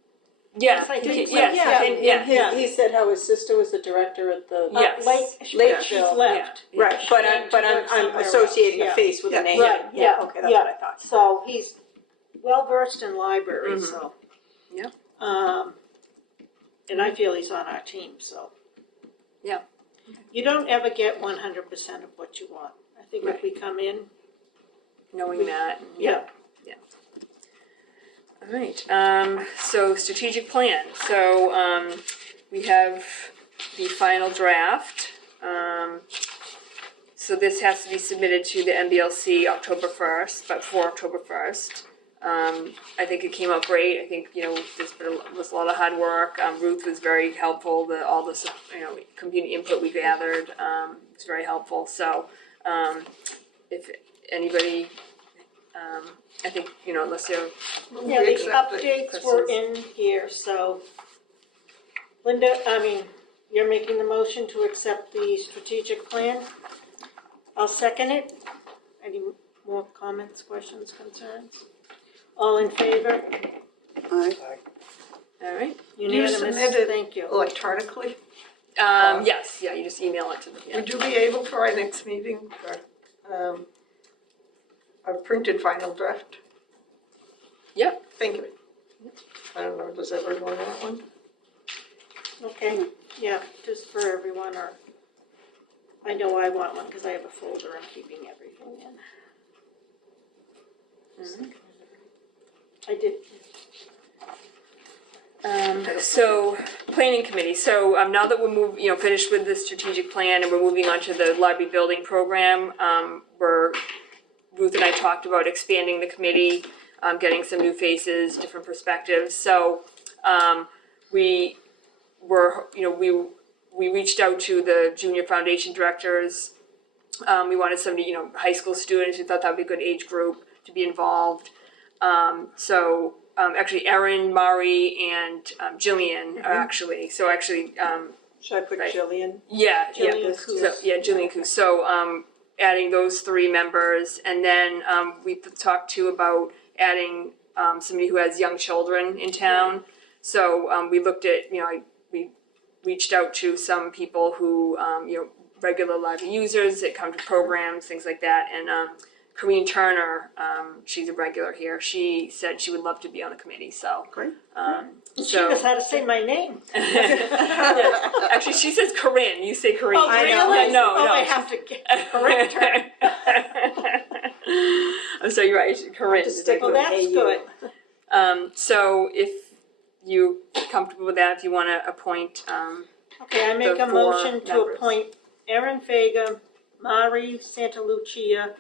Yeah, I think so. yeah. He said how his sister was the director at the. Yes. Late she's show. left. Yeah. Right, but She went to work I'm somewhere associating else. a face with a name. Right, yeah, Okay, that's what I thought. So he's well versed in libraries, so. Yep. And I feel he's on our team, so. Yeah. You don't ever get 100% of what you want. I think if we come in, Knowing that. yeah. All right, so strategic plan. So we have the final draft. So this has to be submitted to the MBLC October 1st, but for October 1st. I think it came out great. I think, was a lot of hard work. Ruth was very helpful. All the community input we gathered was very helpful. So if anybody, I think, unless you're. Yeah, the Accept it. updates were in here, so. Linda, you're making the motion to accept the strategic plan? I'll second it. Any more comments, questions, concerns? All in favor? Aye. All right. Unanimous, submitted thank you. Electronically? Yes, yeah, you just email it to them. Yeah. Would you be able for our next meeting, a printed final draft? Yep. Thank you. I don't know, does everyone want one? Okay, yeah, just for everyone, or, I know I want one, because I have a folder I'm keeping everything in. I did. So, planning committee. So now that we're finished with the strategic plan and we're moving on to the library building program, Ruth and I talked about expanding the committee, getting some new faces, different perspectives. So we reached out to the junior foundation directors. We wanted somebody, high school students. We thought that would be a good age group to be involved. Actually, Erin, Mari, and Jillian are actually. So actually, Should I put Right. Jillian? yeah, Jillian yeah, so, yeah, Jillian Coos. So adding those three members, and then we talked too about adding somebody who has young children in town. So we looked at, we reached out to some people who, regular library users that come to programs, things like that, and Corrine Turner, she's a regular here. She said she would love to be on the committee. So Great. She knows how to say my name. Actually, she says Corinne. You say Corrine. Oh, really? No, oh, no. I have to correct her. I'm sorry, you're right. Corinne. Just stick Well, with that's AU. good. So if you're comfortable with that, if you want to appoint, Okay, I make the a four motion to members. appoint Erin Fager, Mari Santalucia,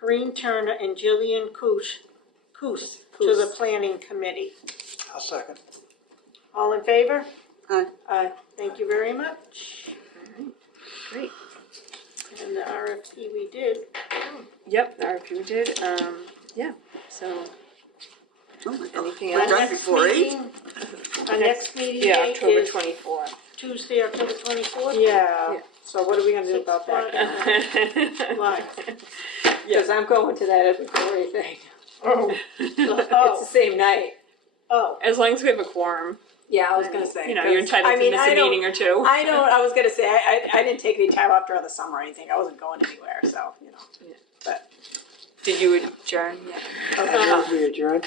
Corrine Turner, and Jillian Coos to the planning committee. I'll second. All in favor? Aye. Thank you very much. Great. And the RFP we did. Yep, the RFP did. Yeah. So Oh my God. anything We're else? done before 8? Our next meeting Yeah, date October is 24th. Tuesday, October 24th. Yeah, so what are we gonna do about that? Why? Because I'm going to that Epicori thing. Oh. It's the same night. Oh. As long as we have a quorum, Yeah, I was gonna say. you know, you're entitled I mean, to miss I a don't- meeting or two. I know, I was gonna say, I didn't take any time off during the summer or anything, I wasn't going anywhere, so, you know. But, Did you adjourn? Yeah. I move we adjourn.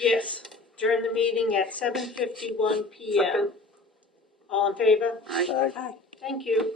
Yes, during the meeting at 7:51 PM. All in favor? Aye. hi. Thank you.